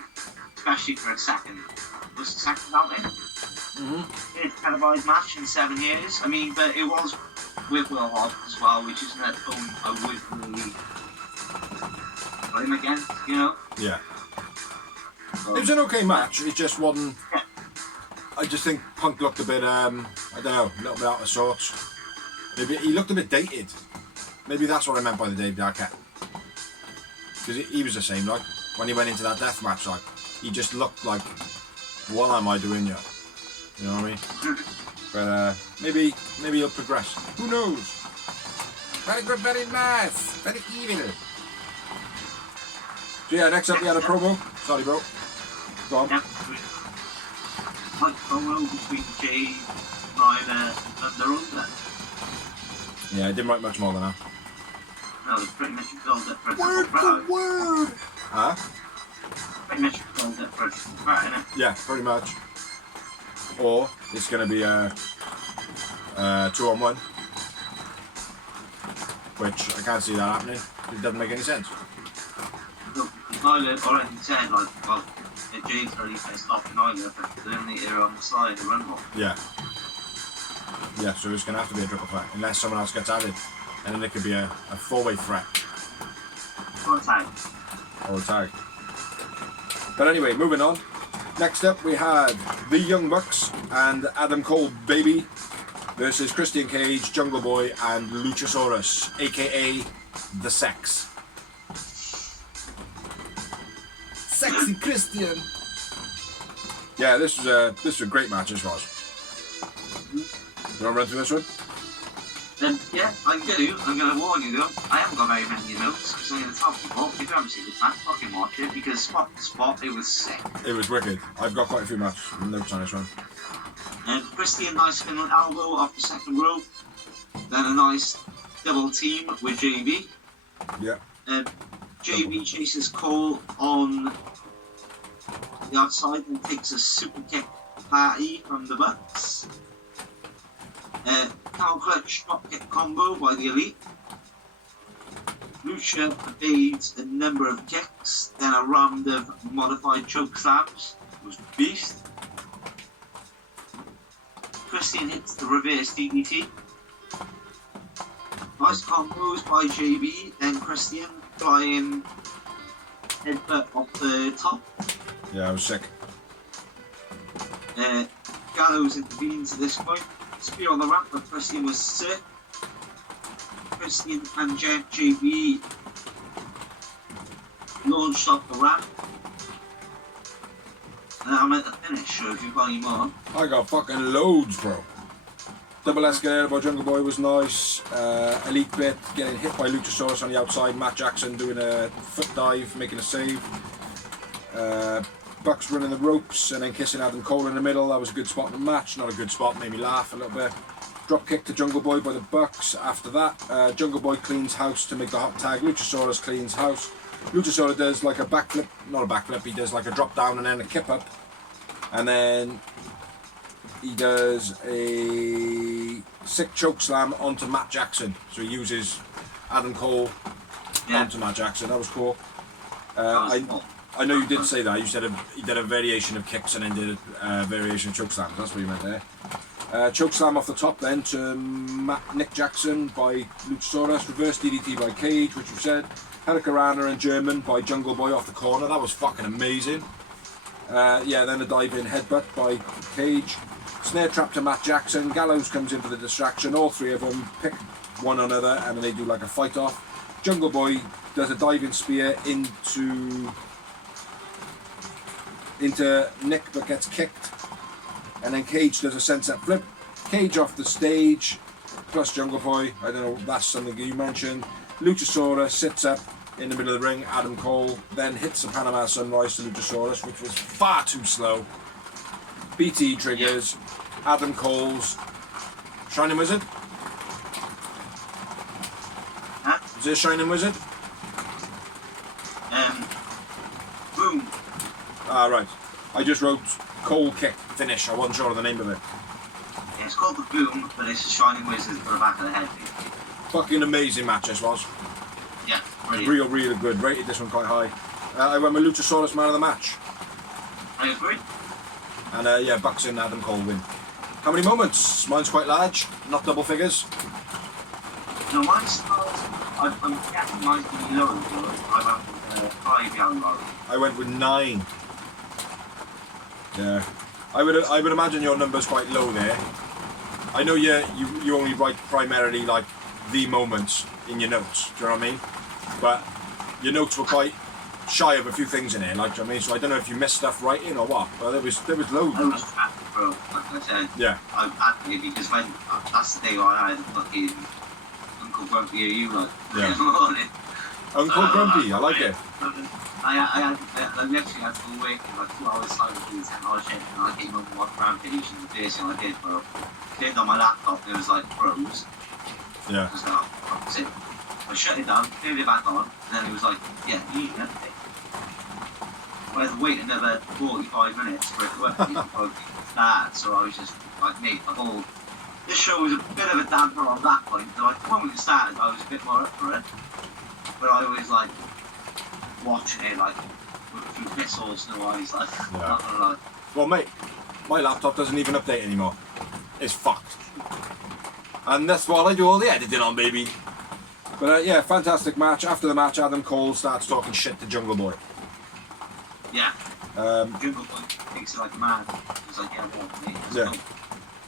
especially for a second. Was the second outing? It's televised match in 7 years. I mean, but it was with Will Hobbs as well, which is an own I would really put him against, you know. Yeah. It was an okay match. It just wasn't. Yeah. I just think Punk looked a bit, I don't know, a little bit out of sorts. Maybe he looked a bit dated. Maybe that's what I meant by the David Arquette. Because he was the same, like, when he went into that death match, like, he just looked like, what am I doing here? You know what I mean? But maybe he'll progress. Who knows? Very good, very nice, very evil. So yeah, next up we had a promo. Sorry, bro. Go on. Yeah. Like promo between Jay, Ryder, and the Under. Yeah, I didn't write much more than that. No, it's pretty much called it for a Word triple for word. Huh? Pretty much called it for a triple threat, innit? Yeah, pretty much. Or it's going to be a 2-on-1, which I can't see that happening. It doesn't make any sense. Look, Nyla already said, like, well, if Jay's already pissed off Nyla for eliminating her on the side of the Rumble. Yeah. Yeah, so it's going to have to be a triple threat, unless someone else gets added. And then it could be a 4-way threat. Or a tag. Or a tag. But anyway, moving on. Next up we had the Young Bucks and Adam Cole Baby versus Christian Cage, Jungle Boy and Luchasaurus, aka The Sex. Sexy Christian. Yeah, this was a great match, this was. You want to run through this one? Yeah, I'm gonna warn you though, I haven't got very many notes, because I'm gonna tell people, if you haven't seen this match, fucking watch it, because spot to spot, it was sick. It was wicked. I've got quite a few notes on this one. Christian, nice spinning elbow off the second rope, then a nice double team with JB. Yeah. JB chases Cole on the outside and takes a super kick party from the Bucks. Cow clutch drop kick combo by the Elite. Lucha evades a number of kicks, then a round of modified choke slams. It was beast. Christian hits the reverse DDT. Nice combos by JB, then Christian flying headbutt off the top. Yeah, I was sick. Gallows intervenes at this point. Spear on the ramp, but Christian was sick. Christian and JB launched off the ramp. And I'm at the finish, so if you've got any more. I got fucking loads, bro. Double escalator by Jungle Boy was nice. Elite bit, getting hit by Luchasaurus on the outside. Matt Jackson doing a foot dive, making a save. Bucks running the ropes and then kissing Adam Cole in the middle. That was a good spot in the match. Not a good spot, made me laugh a little bit. Drop kick to Jungle Boy by the Bucks. After that, Jungle Boy cleans house to make the hot tag. Luchasaurus cleans house. Luchasaurus does like a backflip, not a backflip, he does like a drop down and then a kip up. And then he does a sick choke slam onto Matt Jackson. So he uses Adam Cole onto Matt Jackson. That was cool. I know you did say that. You said he did a variation of kicks and then did a variation of choke slams. That's what you meant there. Choke slam off the top then to Nick Jackson by Luchasaurus. Reverse DDT by Cage, which you said. Hurricanrana and German by Jungle Boy off the corner. That was fucking amazing. Then a dive-in headbutt by Cage. Snare trap to Matt Jackson. Gallows comes in for the distraction. All three of them pick one another and then they do like a fight off. Jungle Boy does a diving spear into Nick but gets kicked. And then Cage does a sunset flip. Cage off the stage plus Jungle Boy. I don't know, that's something you mentioned. Luchasaurus sits up in the middle of the ring. Adam Cole then hits the Panama Sunrise to Luchasaurus, which was far too slow. BT triggers. Adam Cole's Shining Wizard. Huh? Is it Shining Wizard? Ah, right. I just wrote cold kick finish. I wasn't sure of the name of it. Yeah, it's called the Boom, but it's a Shining Wizard for the back of the head. Fucking amazing match this was. Yeah, brilliant. Real good. Rated this one quite high. I went with Luchasaurus man of the match. I agree. And yeah, Bucks and Adam Cole win. How many moments? Mine's quite large, not double figures. No, mine's not. I'm guessing mine's going to be lower, so I went with 5 young low. I went with 9. Yeah. I would imagine your number's quite low there. I know you only write primarily like the moments in your notes, do you know what I mean? But your notes were quite shy of a few things in here, like, do you know what I mean? So I don't know if you missed stuff writing or what, but there was loads. I was happy, bro, like I said. Yeah. I'm happy because when that's the day I had fucking Uncle Grumpy or you like Yeah. in the morning. Uncle Grumpy, I like it. I literally had to wait like 2 hours silent for 10 hours shit, and I came home and watched Rampage, and the first thing I did, bro, turned on my laptop and it was like froze. Yeah. I was like, oh, fuck's sake. I shut it down, turned it back on, and then it was like, yeah, you need an update. I had to wait another 45 minutes for it to update before it started, so I was just like, mate, the whole. This show was a bit of a damper on that point, so like, the moment it started, I was a bit more up for it. But I always like watching it like through pistols and eyes, like, not gonna lie. Well, mate, my laptop doesn't even update anymore. It's fucked. And that's what I do all the editing on, baby. But yeah, fantastic match. After the match, Adam Cole starts talking shit to Jungle Boy. Yeah. Jungle Boy takes it like a man. He's like, yeah, what, mate? Yeah.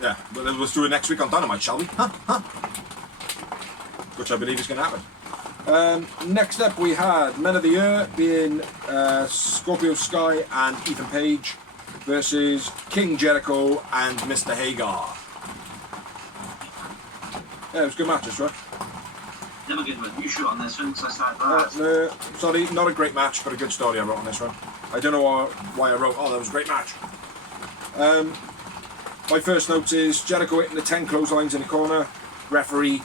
Yeah, but let's do it next week on Dynamite, shall we? Which I believe is going to happen. Next up, we had Men of the Year being Scorpio Sky and Ethan Page versus King Jericho and Mr. Hagar. Yeah, it was good matches, right? Never good one. You shoot on this one because I started last. Sorry, not a great match, but a good story I wrote on this one. I don't know why I wrote, oh, that was a great match. My first note is Jericho hitting the 10 clotheslines in the corner. Referee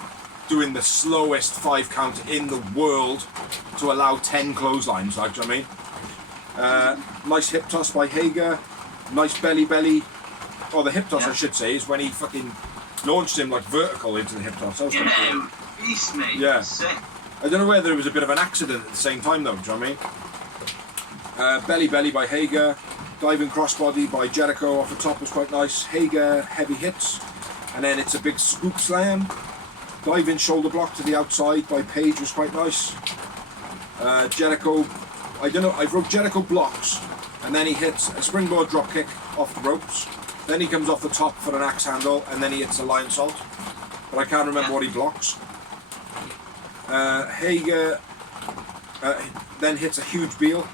doing the slowest 5 count in the world to allow 10 clotheslines, like, do you know what I mean? Nice hip toss by Hager. Nice belly. Or the hip toss, I should say, is when he fucking launched him like vertical into the hip toss. That was quite cool. Beast, mate. Yeah. Sick. I don't know whether it was a bit of an accident at the same time though, do you know what I mean? Belly by Hager. Diving crossbody by Jericho off the top was quite nice. Hager heavy hits. And then it's a big scoop slam. Diving shoulder block to the outside by Page was quite nice. Jericho, I don't know, I wrote Jericho blocks. And then he hits a springboard drop kick off the ropes. Then he comes off the top for an axe handle. And then he hits a lion salt. But I can't remember what he blocks. Hager then hits a huge Beal.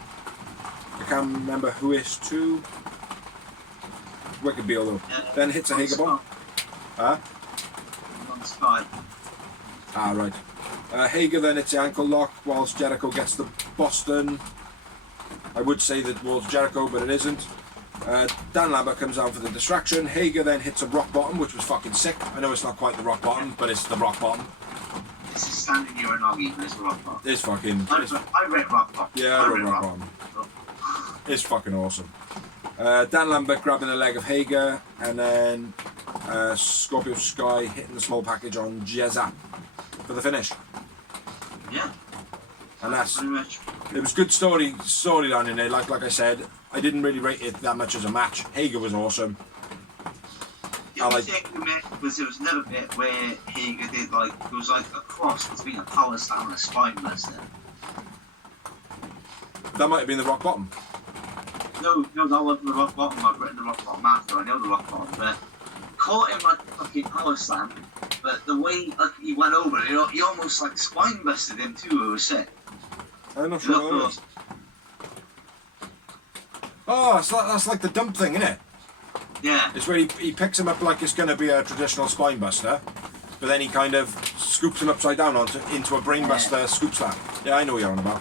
I can't remember who is to. Wicked Beal though. Then hits a Hager bomb. Huh? On Sky. Ah, right. Hager then hits the ankle lock whilst Jericho gets the Boston. I would say that was Jericho, but it isn't. Dan Lambert comes out for the distraction. Hager then hits a rock bottom, which was fucking sick. I know it's not quite the rock bottom, but it's the rock bottom. It's a standing Uranagi, but it's a rock bottom. It's fucking. I read rock bottom. Yeah, I wrote rock bottom. It's fucking awesome. Dan Lambert grabbing the leg of Hager, and then Scorpio Sky hitting the small package on Jezza for the finish. Yeah. And that's pretty much. It was good storyline in there. Like I said, I didn't really rate it that much as a match. Hager was awesome. The only thing we met was there was another bit where Hager did like it was like a cross between a power slam and a spine buster. That might have been the rock bottom. No, that wasn't the rock bottom. I've written the rock bottom after. I know the rock bottom, but caught him like a fucking power slam. But the way like, he went over, he almost like spine busted him too. It was sick. I'm not sure what that is. Oh, that's like the dump thing, isn't it? Yeah. It's where he picks him up like it's going to be a traditional spine buster, but then he kind of scoops him upside down into a brain buster scoop slam. Yeah, I know what you're on about.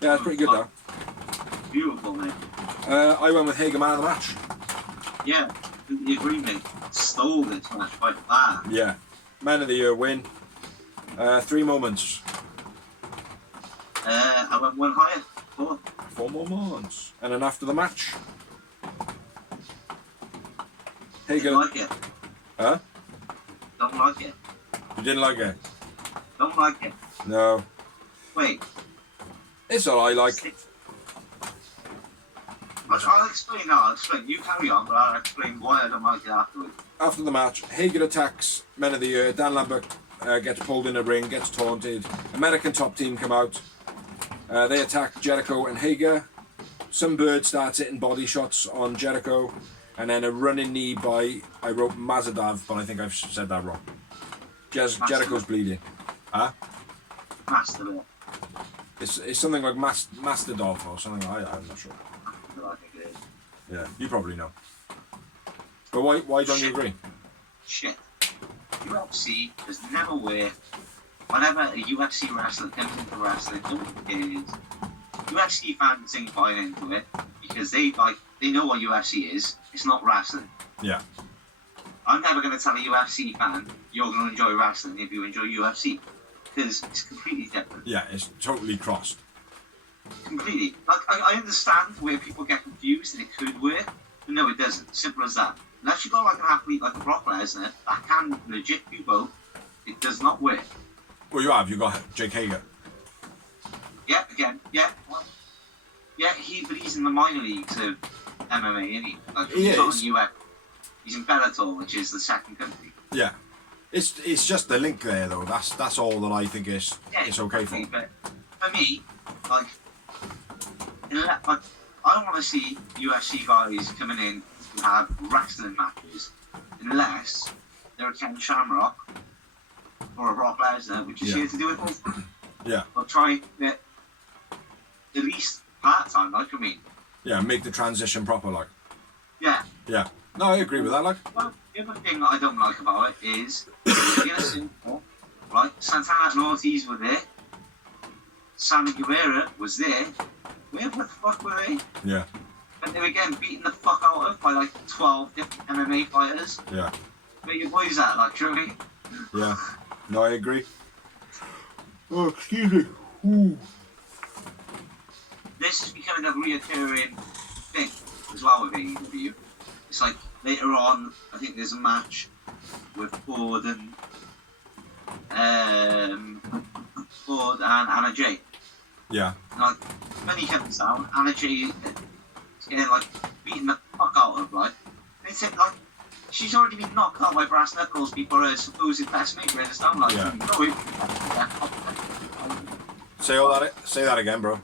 Yeah, it's pretty good though. Beautiful, mate. I went with Hager man of the match. Yeah, you agree, mate. Stole this match by far. Yeah. Man of the Year win. 3 moments. I went one higher. 4. 4 moments. And then after the match, Didn't Hager. like it. Huh? Don't like it. You didn't like it? Don't like it. No. Wait. It's all I like. I'll explain. No, I'll explain. You carry on, but I'll explain why I don't like it afterwards. After the match, Hager attacks Men of the Year. Dan Lambert gets pulled in the ring, gets taunted. American Top Team come out. They attack Jericho and Hager. Some bird starts hitting body shots on Jericho. And then a running knee by, I wrote Mazadav, but I think I've said that wrong. Jericho's bleeding. Huh? Master. It's something like Mastodov or something. I'm not sure. I think it is. Yeah, you probably know. But why don't you agree? Shit. UFC has never worked. Whenever a UFC wrestler comes into wrestling, nobody cares. UFC fans ain't buying into it because they know what UFC is. It's not wrestling. Yeah. I'm never going to tell a UFC fan you're going to enjoy wrestling if you enjoy UFC because it's completely different. Yeah, it's totally crossed. Completely. Like I understand where people get confused and it could work, but no, it doesn't. Simple as that. Unless you've got like an athlete like a Brock Lesnar that can legit do both, it does not work. Well, you have. You got Jake Hager. Yeah, again, yeah. Yeah, but he's in the minor leagues of MMA, isn't he? Like, he's not in UFC. He's in Bellator, which is the second country. Yeah. It's just the link there, though. That's all that I think is it's okay for. But for me, like I don't want to see UFC guys coming in who have wrestling matches unless they're a Ken Shamrock or a Brock Lesnar, which is here to do it all for them. Yeah. Or try at least part-time, like I mean. Yeah, make the transition proper, like. Yeah. Yeah. No, I agree with that, like. Well, the other thing that I don't like about it is, right, Santana and Ortiz were there, Sammy Guevara was there, where the fuck were they? Yeah. And they were getting beaten the fuck out of by like 12 different MMA fighters. Yeah. Where your boys at, like, truly? Yeah. No, I agree. Oh, excuse me. Ooh. This is becoming a reoccurring thing as well with AEW. It's like later on, I think there's a match with Ford and Anna Jay. Yeah. And like when he comes down, Anna Jay is getting like beaten the fuck out of like. They said like she's already been knocked out by Brass Knuckles before her supposed best mate brings down like. Yeah. No, Say that again, bro.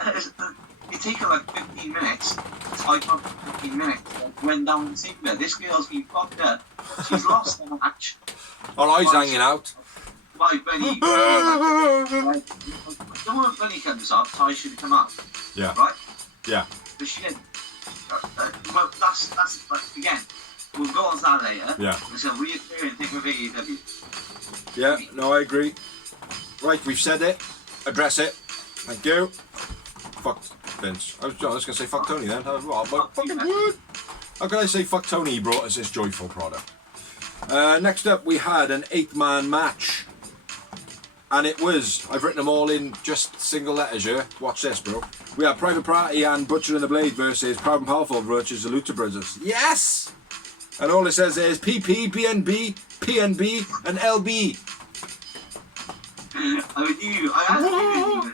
it take her like 15 minutes. Type up 15 minutes. Like, went down and seen her. This girl's been fucked up. She's lost the match. Our eyes hanging out. My Benny. Like, the moment Benny comes up, Ty should come up. Yeah. Right? Yeah. But she didn't. Well, that's like, again. We'll go on to that later. Yeah. It's a reoccurring thing with AEW. Yeah. No, I agree. Right, we've said it. Address it. Thank you. Fuck Vince. I was going to say fuck Tony then. But fucking would. How can I say fuck Tony? He brought us this joyful product. Next up, we had an 8-man match. And it was, I've written them all in just single letters here. Watch this, bro. We have Private Party and Butcher and the Blade versus Proud and Powerful versus the Lucha Brothers. Yes! And all it says there is PP, BNB, PNB, and LB. I had a feeling you were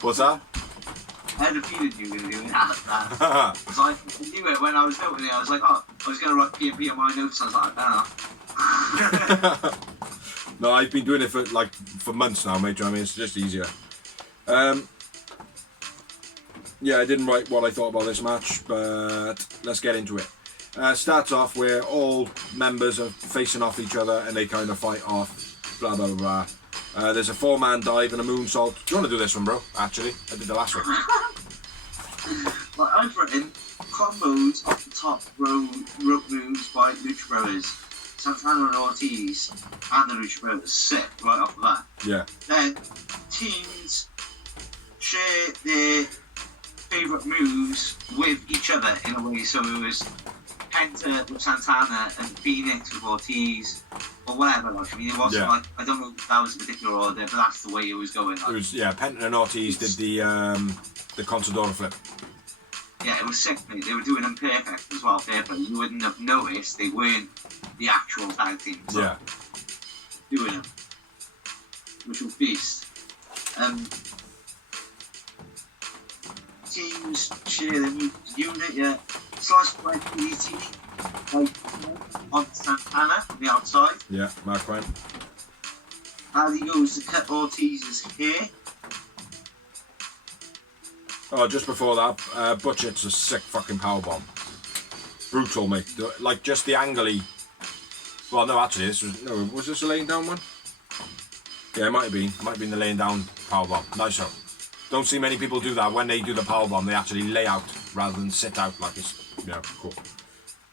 What's that? I had a feeling you were going to do that. So I knew it when I was noting it. I was like, oh, I was going to write PNB on my notes. I was like, I don't know. No, I've been doing it for months now, mate. Do you know what I mean? It's just easier. Yeah, I didn't write what I thought about this match, but let's get into it. Starts off where all members are facing off each other and they kind of fight off, blah, blah, blah. There's a 4-man dive and a moonsault. Do you want to do this one, bro? Actually, I did the last one. Well, I've written combos off the top rope moves by Lucha Brothers. Santana and Ortiz and the Lucha Brothers. Sick, right off the bat. Yeah. Then teams share their favourite moves with each other in a way. So it was Penta with Santana and Phoenix with Ortiz, or whatever. Like, I mean, it wasn't like, I don't know if that was a particular order, but that's the way it was going. Like. It was, yeah, Penton and Ortiz did the Consadora flip. Yeah, it was sick, mate. They were doing them perfect as well, perfect. You wouldn't have noticed they weren't the actual tag team. So Yeah. Doing them. Which was beast. Teams share the new unit, yeah. Sliced by PDT, like on Santana on the outside. Yeah, Mark Bryan. How he goes to cut Ortiz's hair. Oh, just before that, Butch hits a sick fucking powerbomb. Brutal, mate. Like, just the angle he... Well, no, actually, was this a laying down one? Yeah, it might have been. It might have been the laying down powerbomb. Nice show. Don't see many people do that. When they do the powerbomb, they actually lay out rather than sit out like it's... Yeah, cool.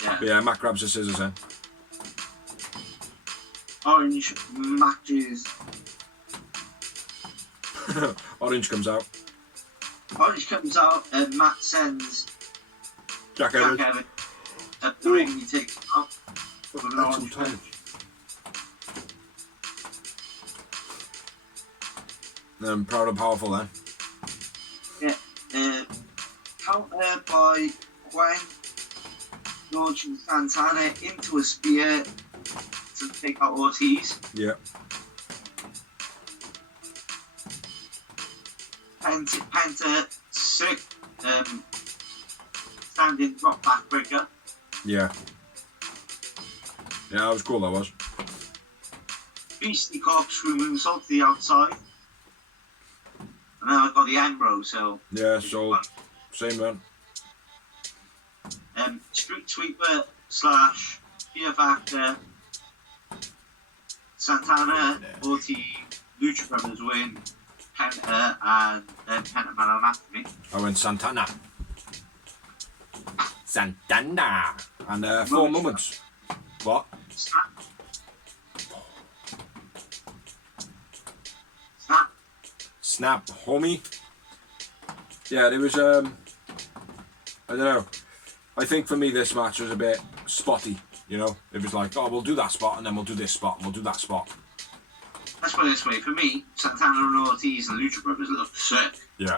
Yeah. But yeah, Matt grabs the scissors then. Orange matches. Orange comes out. Orange comes out and Matt sends Jack Jack Evans. Evans up the ring. He takes it out with an orange time. punch. Proud and powerful then. Yeah. Counter by Gwen launching Santana into a spear to take out Ortiz. Yeah. Penta sick standing drop backbreaker. Yeah. Yeah, that was cool, that was. Beastie corkscrew moonsault to the outside. And then I've got the Ambro, so. Yeah, so same then. Street Sweeper / Fear Factor. Santana, Ortiz, Lucha Brothers win. Penta and then Pentaman Anatomy. I went Santana. Santana. And 4 moments. What? Snap. Snap, homie. Yeah, there was I don't know. I think for me this match was a bit spotty, you know? It was like, oh, we'll do that spot and then we'll do this spot and we'll do that spot. Let's put it this way, for me, Santana and Ortiz and Lucha Brothers look sick. Yeah.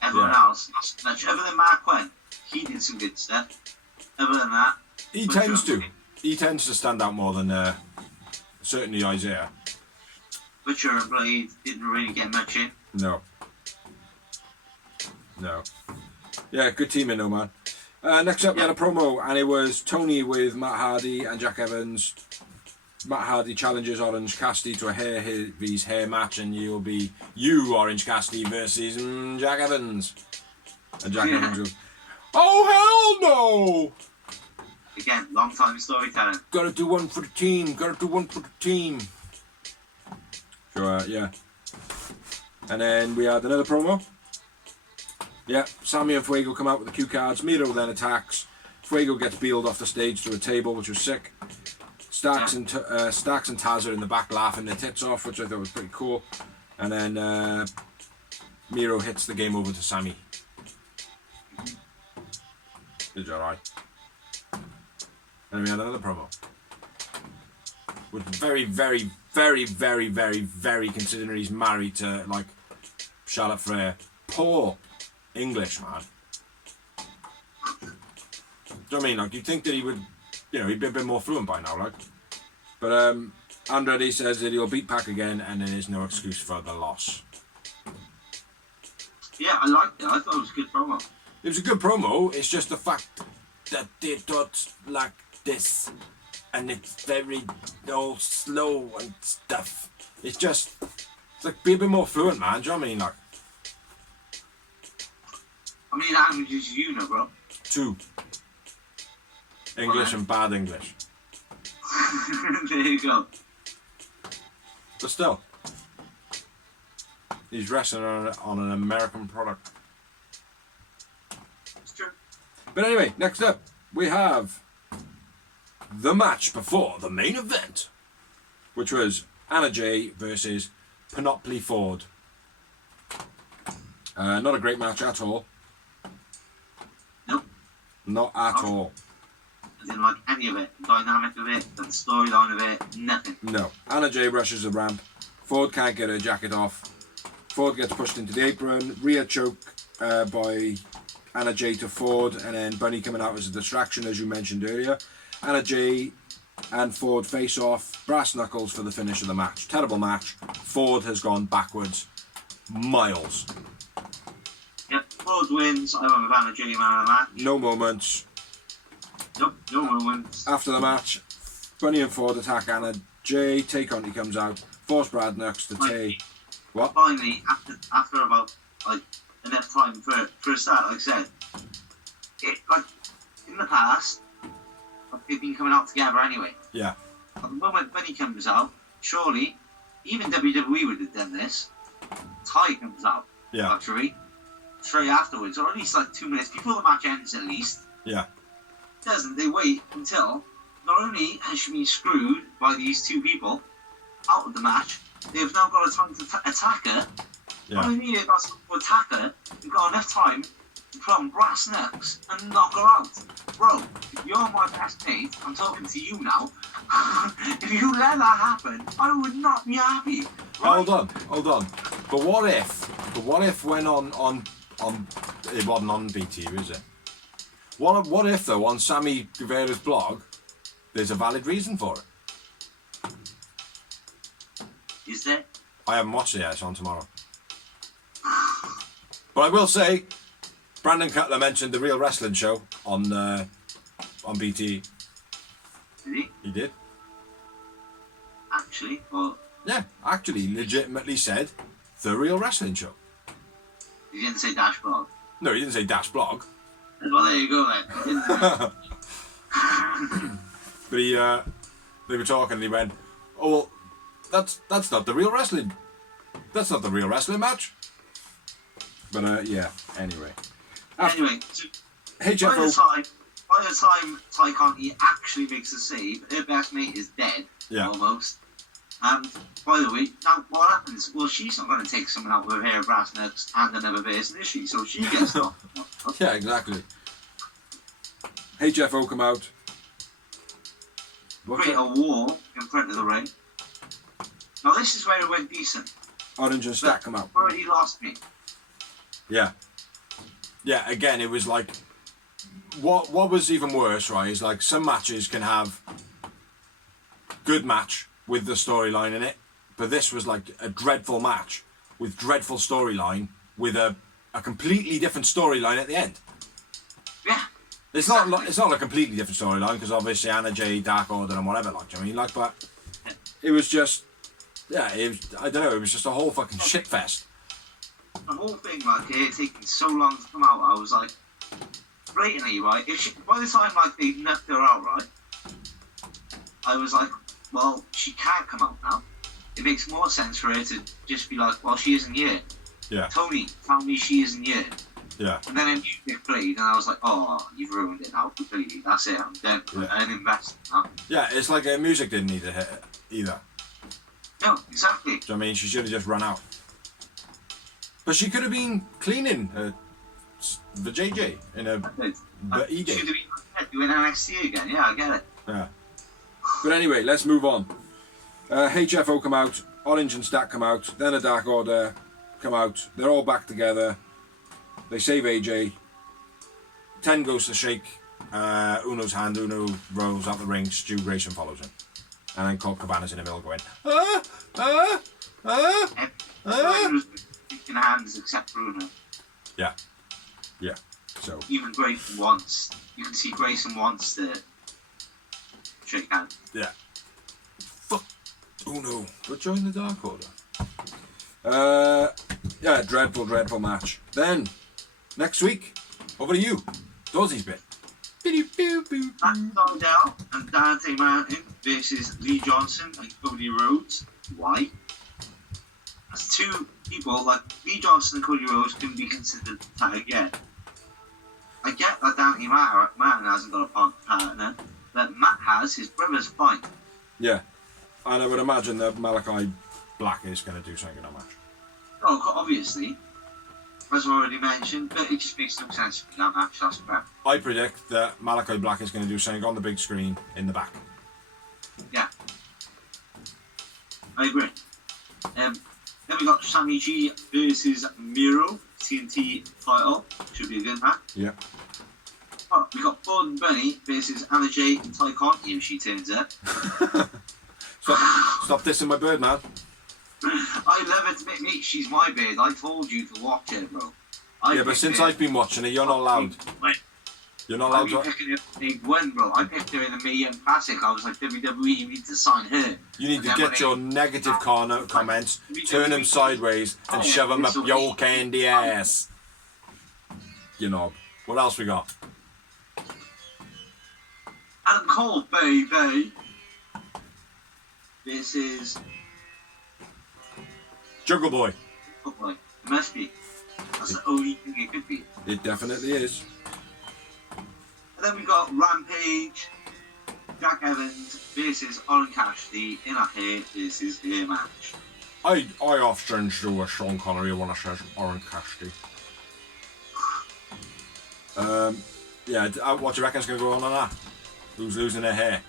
Everyone else, not so much. Other than Mark Quinn, he did some good stuff. Other than that, He tends to stand out more than certainly Isaiah. Butcher and Blade didn't really get much in. No. Yeah, good teaming though, man. Next up, we had a promo, and it was Tony with Matt Hardy and Jack Evans. Matt Hardy challenges Orange Cassidy to a hair match, and you'll be Orange Cassidy versus Jack Evans. And Jack Evans goes, "Oh hell no!" Again, long time storytelling. Gotta do one for the team. So yeah. And then we had another promo. Yeah, Sammy and Fuego come out with the cue cards. Miro then attacks. Fuego gets beeled off the stage through a table, which was sick. Stax and Taz are in the back laughing their tits off, which I thought was pretty cool. And then Miro hits the game over to Sammy. It's alright. And we had another promo. With very, very, very, very, very, very, considering he's married to, like, Charlotte Flair. Poor English, man. Do you know what I mean? Like, you'd think that he would, he'd be a bit more fluent by now, like. But Andrade says that he'll beat Pac again, and then there's no excuse for the loss. Yeah, I liked it. I thought it was a good promo. It was a good promo. It's just the fact that they talk like this, and it's very slow and stuff. It's like, be a bit more fluent, man. Do you know what I mean? Like, how many languages do you know, bro? 2. English and bad English. There you go. But still, he's wrestling on an American product. It's true. But anyway, next up, we have the match before the main event, which was Anna Jay versus Panoply Ford. Not a great match at all. Nope. Not at all. I didn't like any of it. The dynamic of it, the storyline of it, nothing. No. Anna Jay rushes the ramp. Ford can't get her jacket off. Ford gets pushed into the apron. Rhea choke by Anna Jay to Ford, and then Bunny coming out as a distraction, as you mentioned earlier. Anna Jay and Ford face off. Brass knuckles for the finish of the match. Terrible match. Ford has gone backwards miles. Yep, Ford wins. I went with Anna Jay man of the match. No moments. Nope, no moments. After the match, Bunny and Ford attack Anna Jay. Tay Conti comes out. Force Brad Nux to Tay. What? Finally, after about like enough time for a start, like I said, it like in the past, they've been coming out together anyway. Yeah. At the moment Bunny comes out, surely even WWE would have done this. Ty comes out, Yeah. actually, straight afterwards, or at least like 2 minutes before the match ends, at least. Yeah. Doesn't they wait until not only has she been screwed by these two people out of the match, they've now got a time to attack her. Not Yeah. only they've got time to attack her, they've got enough time to put on brass knucks and knock her out. Bro, if you're my best mate, I'm talking to you now. If you let that happen, I would not be happy. Right? Hold on. But what if when on it wasn't on BT, is it? What if though on Sammy Guevara's blog there's a valid reason for it? Is there? I haven't watched it yet, it's on tomorrow. But I will say, Brandon Cutler mentioned the Real Wrestling Show on BT. Did he? He did. Actually? Well, Yeah, actually legitimately said the Real Wrestling Show. he didn't say Dashboard. No, he didn't say Dash Blog. Well, there you go then. He didn't say. But they were talking and he went, oh well, that's not the real wrestling. That's not the real wrestling match. But yeah, anyway. Anyway, so HFO. by the time Ty Conti actually makes a save, her best mate is dead, Yeah. almost. And by the way, now what happens? Well, she's not going to take someone out with her brass knucks and another person, is she? So she gets knocked. Yeah, exactly. HFO come out. What's Create it? a wall in front of the ring. Now this is where it went decent. Orange and Stack come out. Already lost me. Yeah. Yeah, again, it was like, what was even worse, right, is like some matches can have good match with the storyline in it, but this was like a dreadful match with dreadful storyline with a completely different storyline at the end. Yeah. It's not a completely different storyline because obviously Anna Jay, Dark Order and whatever, like, do you know what I mean? Like, but it was just, yeah, it was, I don't know, it was just a whole fucking shit fest. The whole thing, like, it taking so long to come out, I was like, blatantly, right? If she, by the time, like, they knocked her out, right, I was like, well, she can't come out now. It makes more sense for her to just be like, well, she isn't here. Yeah. Tony, tell me she isn't here. Yeah. And then a music played, and I was like, oh, you've ruined it now completely. That's it, I'm done. Yeah. I didn't invest now. Yeah, it's like music didn't need to hit it either. No, exactly. Do you know what I mean? She should have just run out. But she could have been cleaning the JJ in the E Should game. have been doing NXT again, yeah, I get it. Yeah. But anyway, let's move on. HFO come out, Orange and Stack come out, then the Dark Order come out. They're all back together. They save AJ. 10 goes to shake Uno's hand. Uno rolls out the ring. Stu Grayson follows him. And then Colt Cabana's in the middle going, Everyone was shaking hands except Bruno. Yeah. Yeah. So. Even Grayson wants, you can see Grayson wants to shake hands. Yeah. Fuck Uno. But join the Dark Order. Yeah, dreadful match. Then, next week, over to you. Dozzy's bit. Matt Sydal and Dante Martin versus Lee Johnson and Cody Rhodes. Why? That's two people, like Lee Johnson and Cody Rhodes can be considered tag again. I get that Dante Martin hasn't got a partner, but Matt has, his brother's fine. Yeah. And I would imagine that Malachi Black is going to do something in that match. Oh, obviously. as I already mentioned, but it just makes no sense for that match. That's crap. I predict that Malachi Black is going to do something on the big screen in the back. Yeah, I agree. Then we got Sammy G versus Miro, TNT title. Should be a good match. Yeah. Oh, we got Gordon Bunny versus Anna Jay and Ty Conti if she turns up. Stop dissing my bird, man. I love it, mate. She's my bird. I told you to watch it, bro. Yeah, but since I've been watching it, you're not allowed. You're not allowed to. Picking up big one, bro. I picked her in the Mae Young Classic. I was like, WWE, you need to sign her. You need to get your negative comments, turn them sideways, and shove them up your candy ass. You know. What else we got? Adam Cole, baby. This is Jungle Boy. Oh boy, it must be. That's the only thing it could be. It definitely is. And then we got Rampage, Jack Evans versus Orange Cassidy in a hair versus hair match. I often do a Sean Connery when I says Orange Cassidy. Yeah, what do you reckon's going to go on that? Who's losing their hair?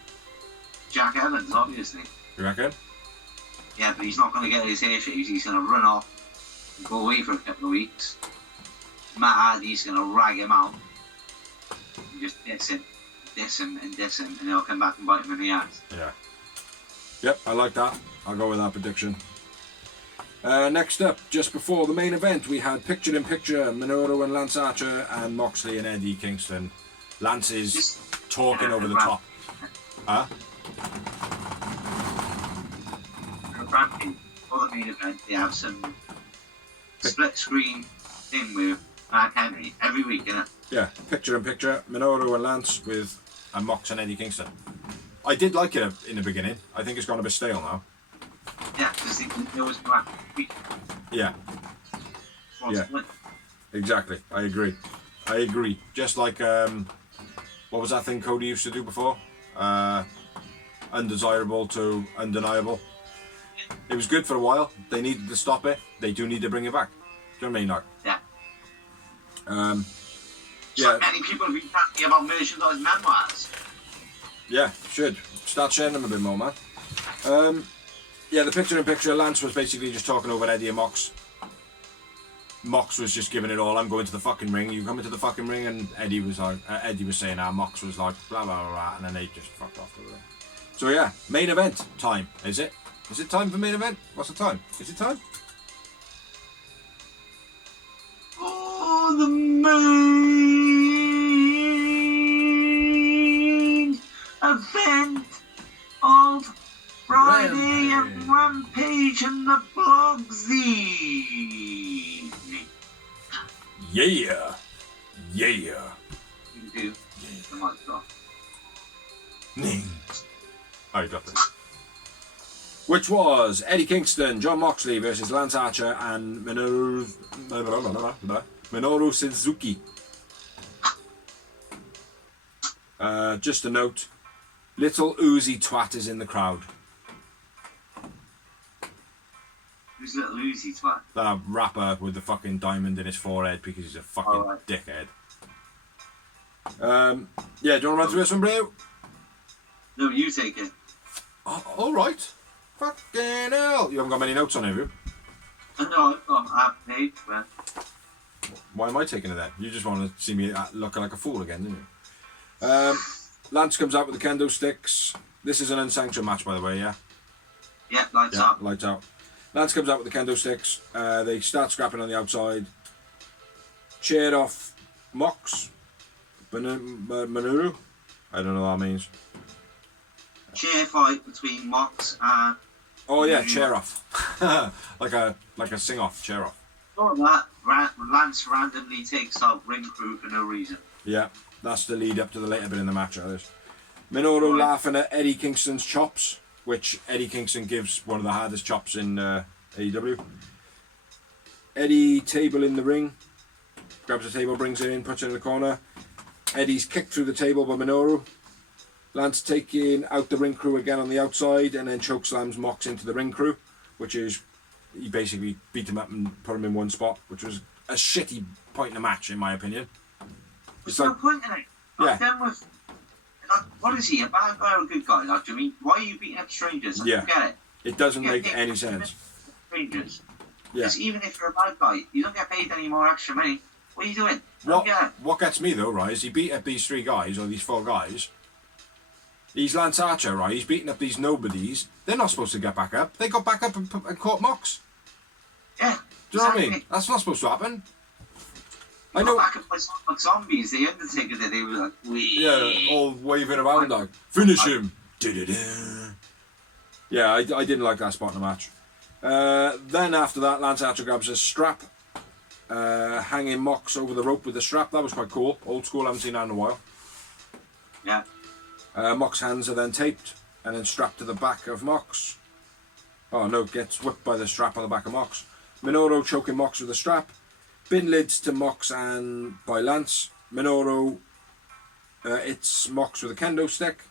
Jack Evans, obviously. You reckon? Yeah, but he's not going to get his hair shaved. He's going to run off and go away for a couple of weeks. Matt Hardy's going to rag him out. And just diss him, and he'll come back and bite him in the ass. Yeah. Yep, I like that. I'll go with that prediction. Next up, just before the main event, we had picture-in-picture Minoru and Lance Archer and Moxley and Eddie Kingston. Lance is talking over the top. Huh? Rampage, for the main event, they have some split screen thing with Mark Henry every week, innit? Yeah, picture-in-picture Minoru and Lance with Mox and Eddie Kingston. I did like it in the beginning. I think it's gone a bit stale now. Yeah, because they always go out week. Yeah. Yeah. Exactly. I agree. Just like what was that thing Cody used to do before? Undesirable to undeniable. It was good for a while. They needed to stop it. They do need to bring it back. Do you know what I mean? Like, yeah. Yeah. So many people have been talking about merchandise memoirs. Yeah, should start sharing them a bit more, man. Yeah, the picture-in-picture, Lance was basically just talking over Eddie and Mox. Mox was just giving it all. I'm going to the fucking ring. You coming to the fucking ring? And Eddie was like, Eddie was saying, Mox was like, blah blah blah, and then they just fucked off to the ring. So yeah, main event time. Is it? Is it time for main event? What's the time? Is it time? Oh, the main event of Friday and Rampage and the Blogsy. Yeah. Yeah. You do. The mic drop. Ning. I got this. Which was Eddie Kingston, John Moxley versus Lance Archer and Minoru Suzuki. Just a note, little Uzi twat is in the crowd. Who's little Uzi twat? That rapper with the fucking diamond in his forehead because he's a fucking dickhead. Yeah, do you want to run through this one, bro? No, you take it. Oh, alright. Fucking hell. You haven't got many notes on it, have you? No, I've got half page, but... Why am I taking it then? You just want to see me looking like a fool again, didn't you? Lance comes out with the kendo sticks. This is an unsanctioned match, by the way, yeah? Yeah, lights out. Lights out. Lance comes out with the kendo sticks. They start scrapping on the outside. Chair off Mox. Minoru. I don't know what that means. Chair fight between Mox and... Oh yeah, chair off. like a sing off, chair off. All that, Lance randomly takes out ring crew for no reason. Yeah, that's the lead up to the later bit in the match. That is. Minoru laughing at Eddie Kingston's chops, which Eddie Kingston gives one of the hardest chops in AEW. Eddie table in the ring, grabs the table, brings it in, puts it in the corner. Eddie's kicked through the table by Minoru. Lance taking out the ring crew again on the outside and then chokeslams Mox into the ring crew, which is, he basically beat him up and put him in one spot, which was a shitty point in the match, in my opinion. There's no point in it. Like, Yeah. them with, like, what is he, a bad guy or a good guy? Like, do you mean, why are you beating up strangers? I don't get it. It doesn't You get make paid any for sense. Strangers. Yeah. Because even if you're a bad guy, you don't get paid any more extra money. What are you doing? I don't get it. What gets me though, right, is he beat up these 3 guys, or these 4 guys. He's Lance Archer, right? He's beating up these nobodies. They're not supposed to get back up. They got back up and caught Mox. Yeah. Do you know what I mean? That's not supposed to happen. I know. Back up like zombies. The Undertaker did. They were like, wee. Yeah, all waving around like, finish him. Da-da-da. Yeah, I didn't like that spot in the match. Then after that, Lance Archer grabs a strap, hanging Mox over the rope with the strap. That was quite cool. Old school, haven't seen that in a while. Yeah. Mox's hands are then taped and then strapped to the back of Mox. Oh no, gets whipped by the strap on the back of Mox. Minoru choking Mox with a strap. Bin lids to Mox and by Lance. Minoru hits Mox with a kendo stick.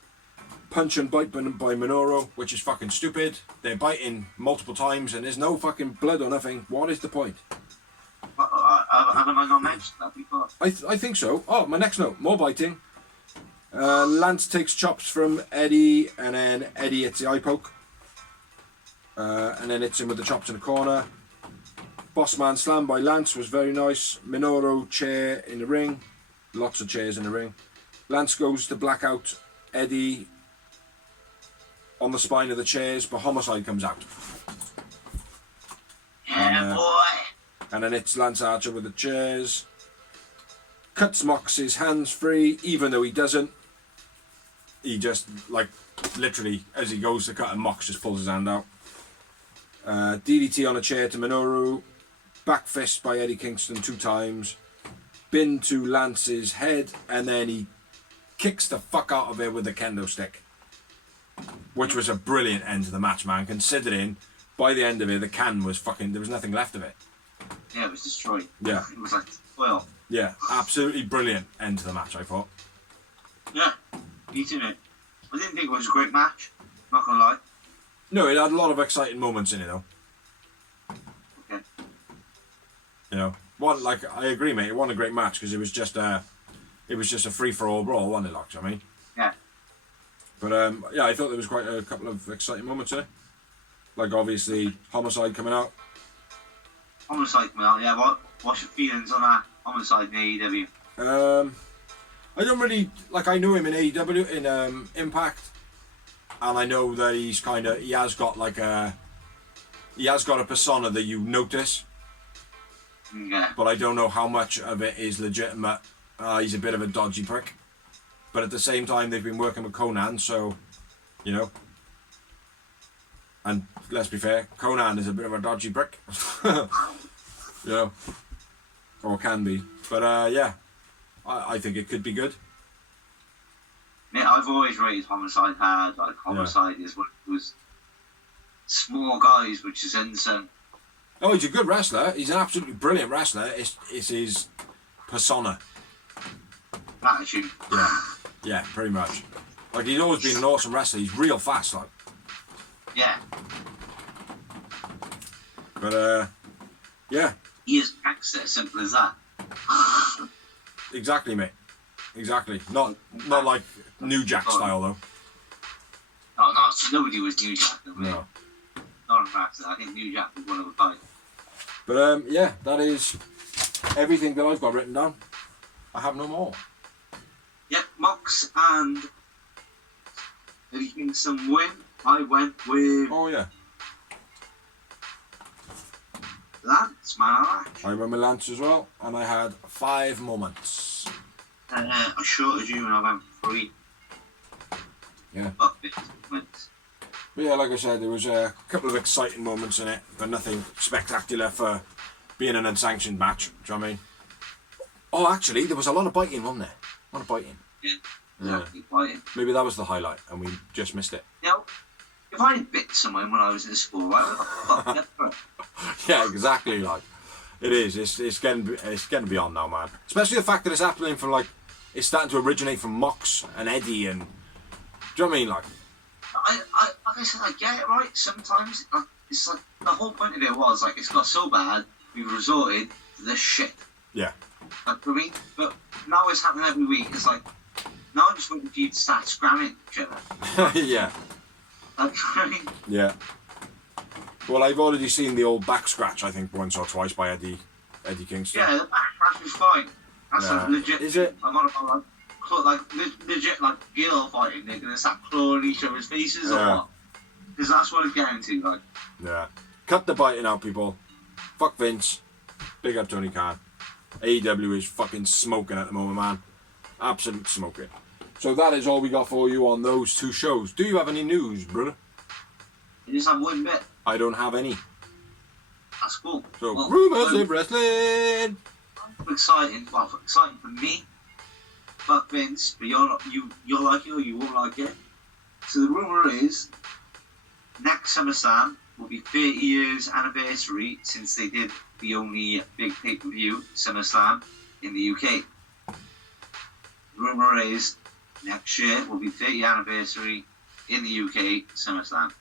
Punch and bite by Minoru, which is fucking stupid. They're biting multiple times and there's no fucking blood or nothing. What is the point? Have I not mentioned that before? I think so. Oh, my next note. More biting. Lance takes chops from Eddie and then Eddie hits the eye poke. And then hits him with the chops in the corner. Bossman slam by Lance was very nice. Minoru chair in the ring. Lots of chairs in the ring. Lance goes to black out Eddie on the spine of the chairs, but Homicide comes out. Yeah, boy. And then hits Lance Archer with the chairs. Cuts Mox's hands free, even though he doesn't. He just, like, literally, as he goes to cut him, Mox just pulls his hand out. DDT on a chair to Minoru. Back fist by Eddie Kingston 2 times. Bin to Lance's head, and then he kicks the fuck out of it with the kendo stick. Which was a brilliant end to the match, man, considering by the end of it, the can was fucking, there was nothing left of it. Yeah, it was destroyed. Yeah. It was like, well. Yeah, absolutely brilliant end to the match, I thought. Yeah, me too, mate. I didn't think it was a great match. Not gonna lie. No, it had a lot of exciting moments in it, though. Okay. You know, one, like, I agree, mate, it wasn't a great match because it was just a free-for-all brawl, wasn't it, like, I mean? Yeah. But, yeah, I thought there was quite a couple of exciting moments in it. Like, obviously, Homicide coming out. Homicide coming out, yeah. What's your feelings on that? Homicide in AEW? I don't really, like, I knew him in AEW, in Impact, and I know that he has got a persona that you notice, Yeah. but I don't know how much of it is legitimate. He's a bit of a dodgy prick, but at the same time, they've been working with Conan, so, you know, and let's be fair, Conan is a bit of a dodgy prick, you know, or can be, but yeah, I think it could be good. Yeah, I've always rated Homicide hard. Like, Homicide is one of those small guys, which is insane. Oh, he's a good wrestler. He's an absolutely brilliant wrestler. It's his persona. Attitude. Yeah, pretty much. Like, he's always been an awesome wrestler. He's real fast, like. Yeah. But, yeah. He is gangster, simple as that. Exactly, mate. Exactly. Not like New Jack style, though. No, nobody was New Jack. No. Not a wrestler. I think New Jack was one of a kind. But, yeah, that is everything that I've got written down. I have no more. Yep, Mox and Eddie Kingston win. I went with Oh, yeah. Lance, man. I went with Lance as well, and I had 5 moments. I shorted you and I went 3. Yeah. But wins. But yeah, like I said, there was a couple of exciting moments in it, but nothing spectacular for being an unsanctioned match. Do you know what I mean? Oh, actually, there was a lot of biting, wasn't there? A lot of biting. Yeah. Fighting. Maybe that was the highlight, and we just missed it. You know, if I had bit someone when I was in school, right? What the fuck? Yeah, exactly. Like it is. It's getting to be on now, man. Especially the fact that it's happening from like it's starting to originate from Mox and Eddie, and do you know what I mean? Like Like I said, I get it, right? Sometimes it's like the whole point of it was like it's got so bad we've resorted to the shit. Yeah. Like, I mean, but now it's happening every week. It's like, now I'm just waiting for you to start scamming each other. Yeah. Like, I mean, Yeah. Well, I've already seen the old back scratch, I think, once or twice by Eddie Kingston. yeah, the backlash is fine. That's Yeah. a legit. Is it? I'm not about legit like girl fighting. They're gonna start clawing each other's faces or Yeah. what? Because that's what it's getting to. Like, Yeah. Cut the biting out, people. Fuck Vince. Big up Tony Khan. AEW is fucking smoking at the moment, man. Absolute smoking. So that is all we got for you on those two shows. Do you have any news, brother? you just have one bit. I don't have any. That's cool. So, Well, rumours of wrestling. exciting. Well, exciting for me. Fuck Vince, but you'll like it or you won't like it. So the rumor is next SummerSlam will be 30 years anniversary since they did the only big pay-per-view SummerSlam in the UK. The rumor is next year will be 30th anniversary in the UK SummerSlam.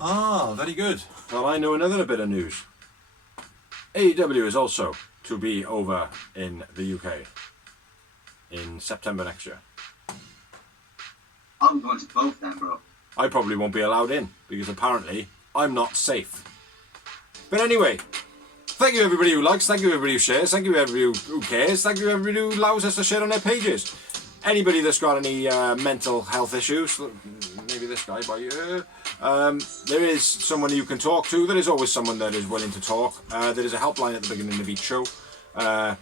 Ah, very good. Well, I know another bit of news. AEW is also to be over in the UK in September next year. I'm going to both then, bro. I probably won't be allowed in because apparently I'm not safe. But anyway, thank you everybody who likes, thank you everybody who shares, thank you everybody who cares, thank you everybody who allows us to share on their pages. Anybody that's got any mental health issues, maybe this guy by you, there is someone you can talk to. There is always someone that is willing to talk. There is a helpline at the beginning of each show. Yeah,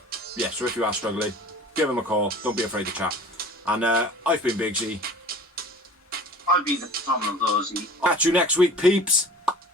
so if you are struggling, give them a call. Don't be afraid to chat. And I've been Big Z. I'd be the phenomenal Dorsey. Catch you next week, peeps.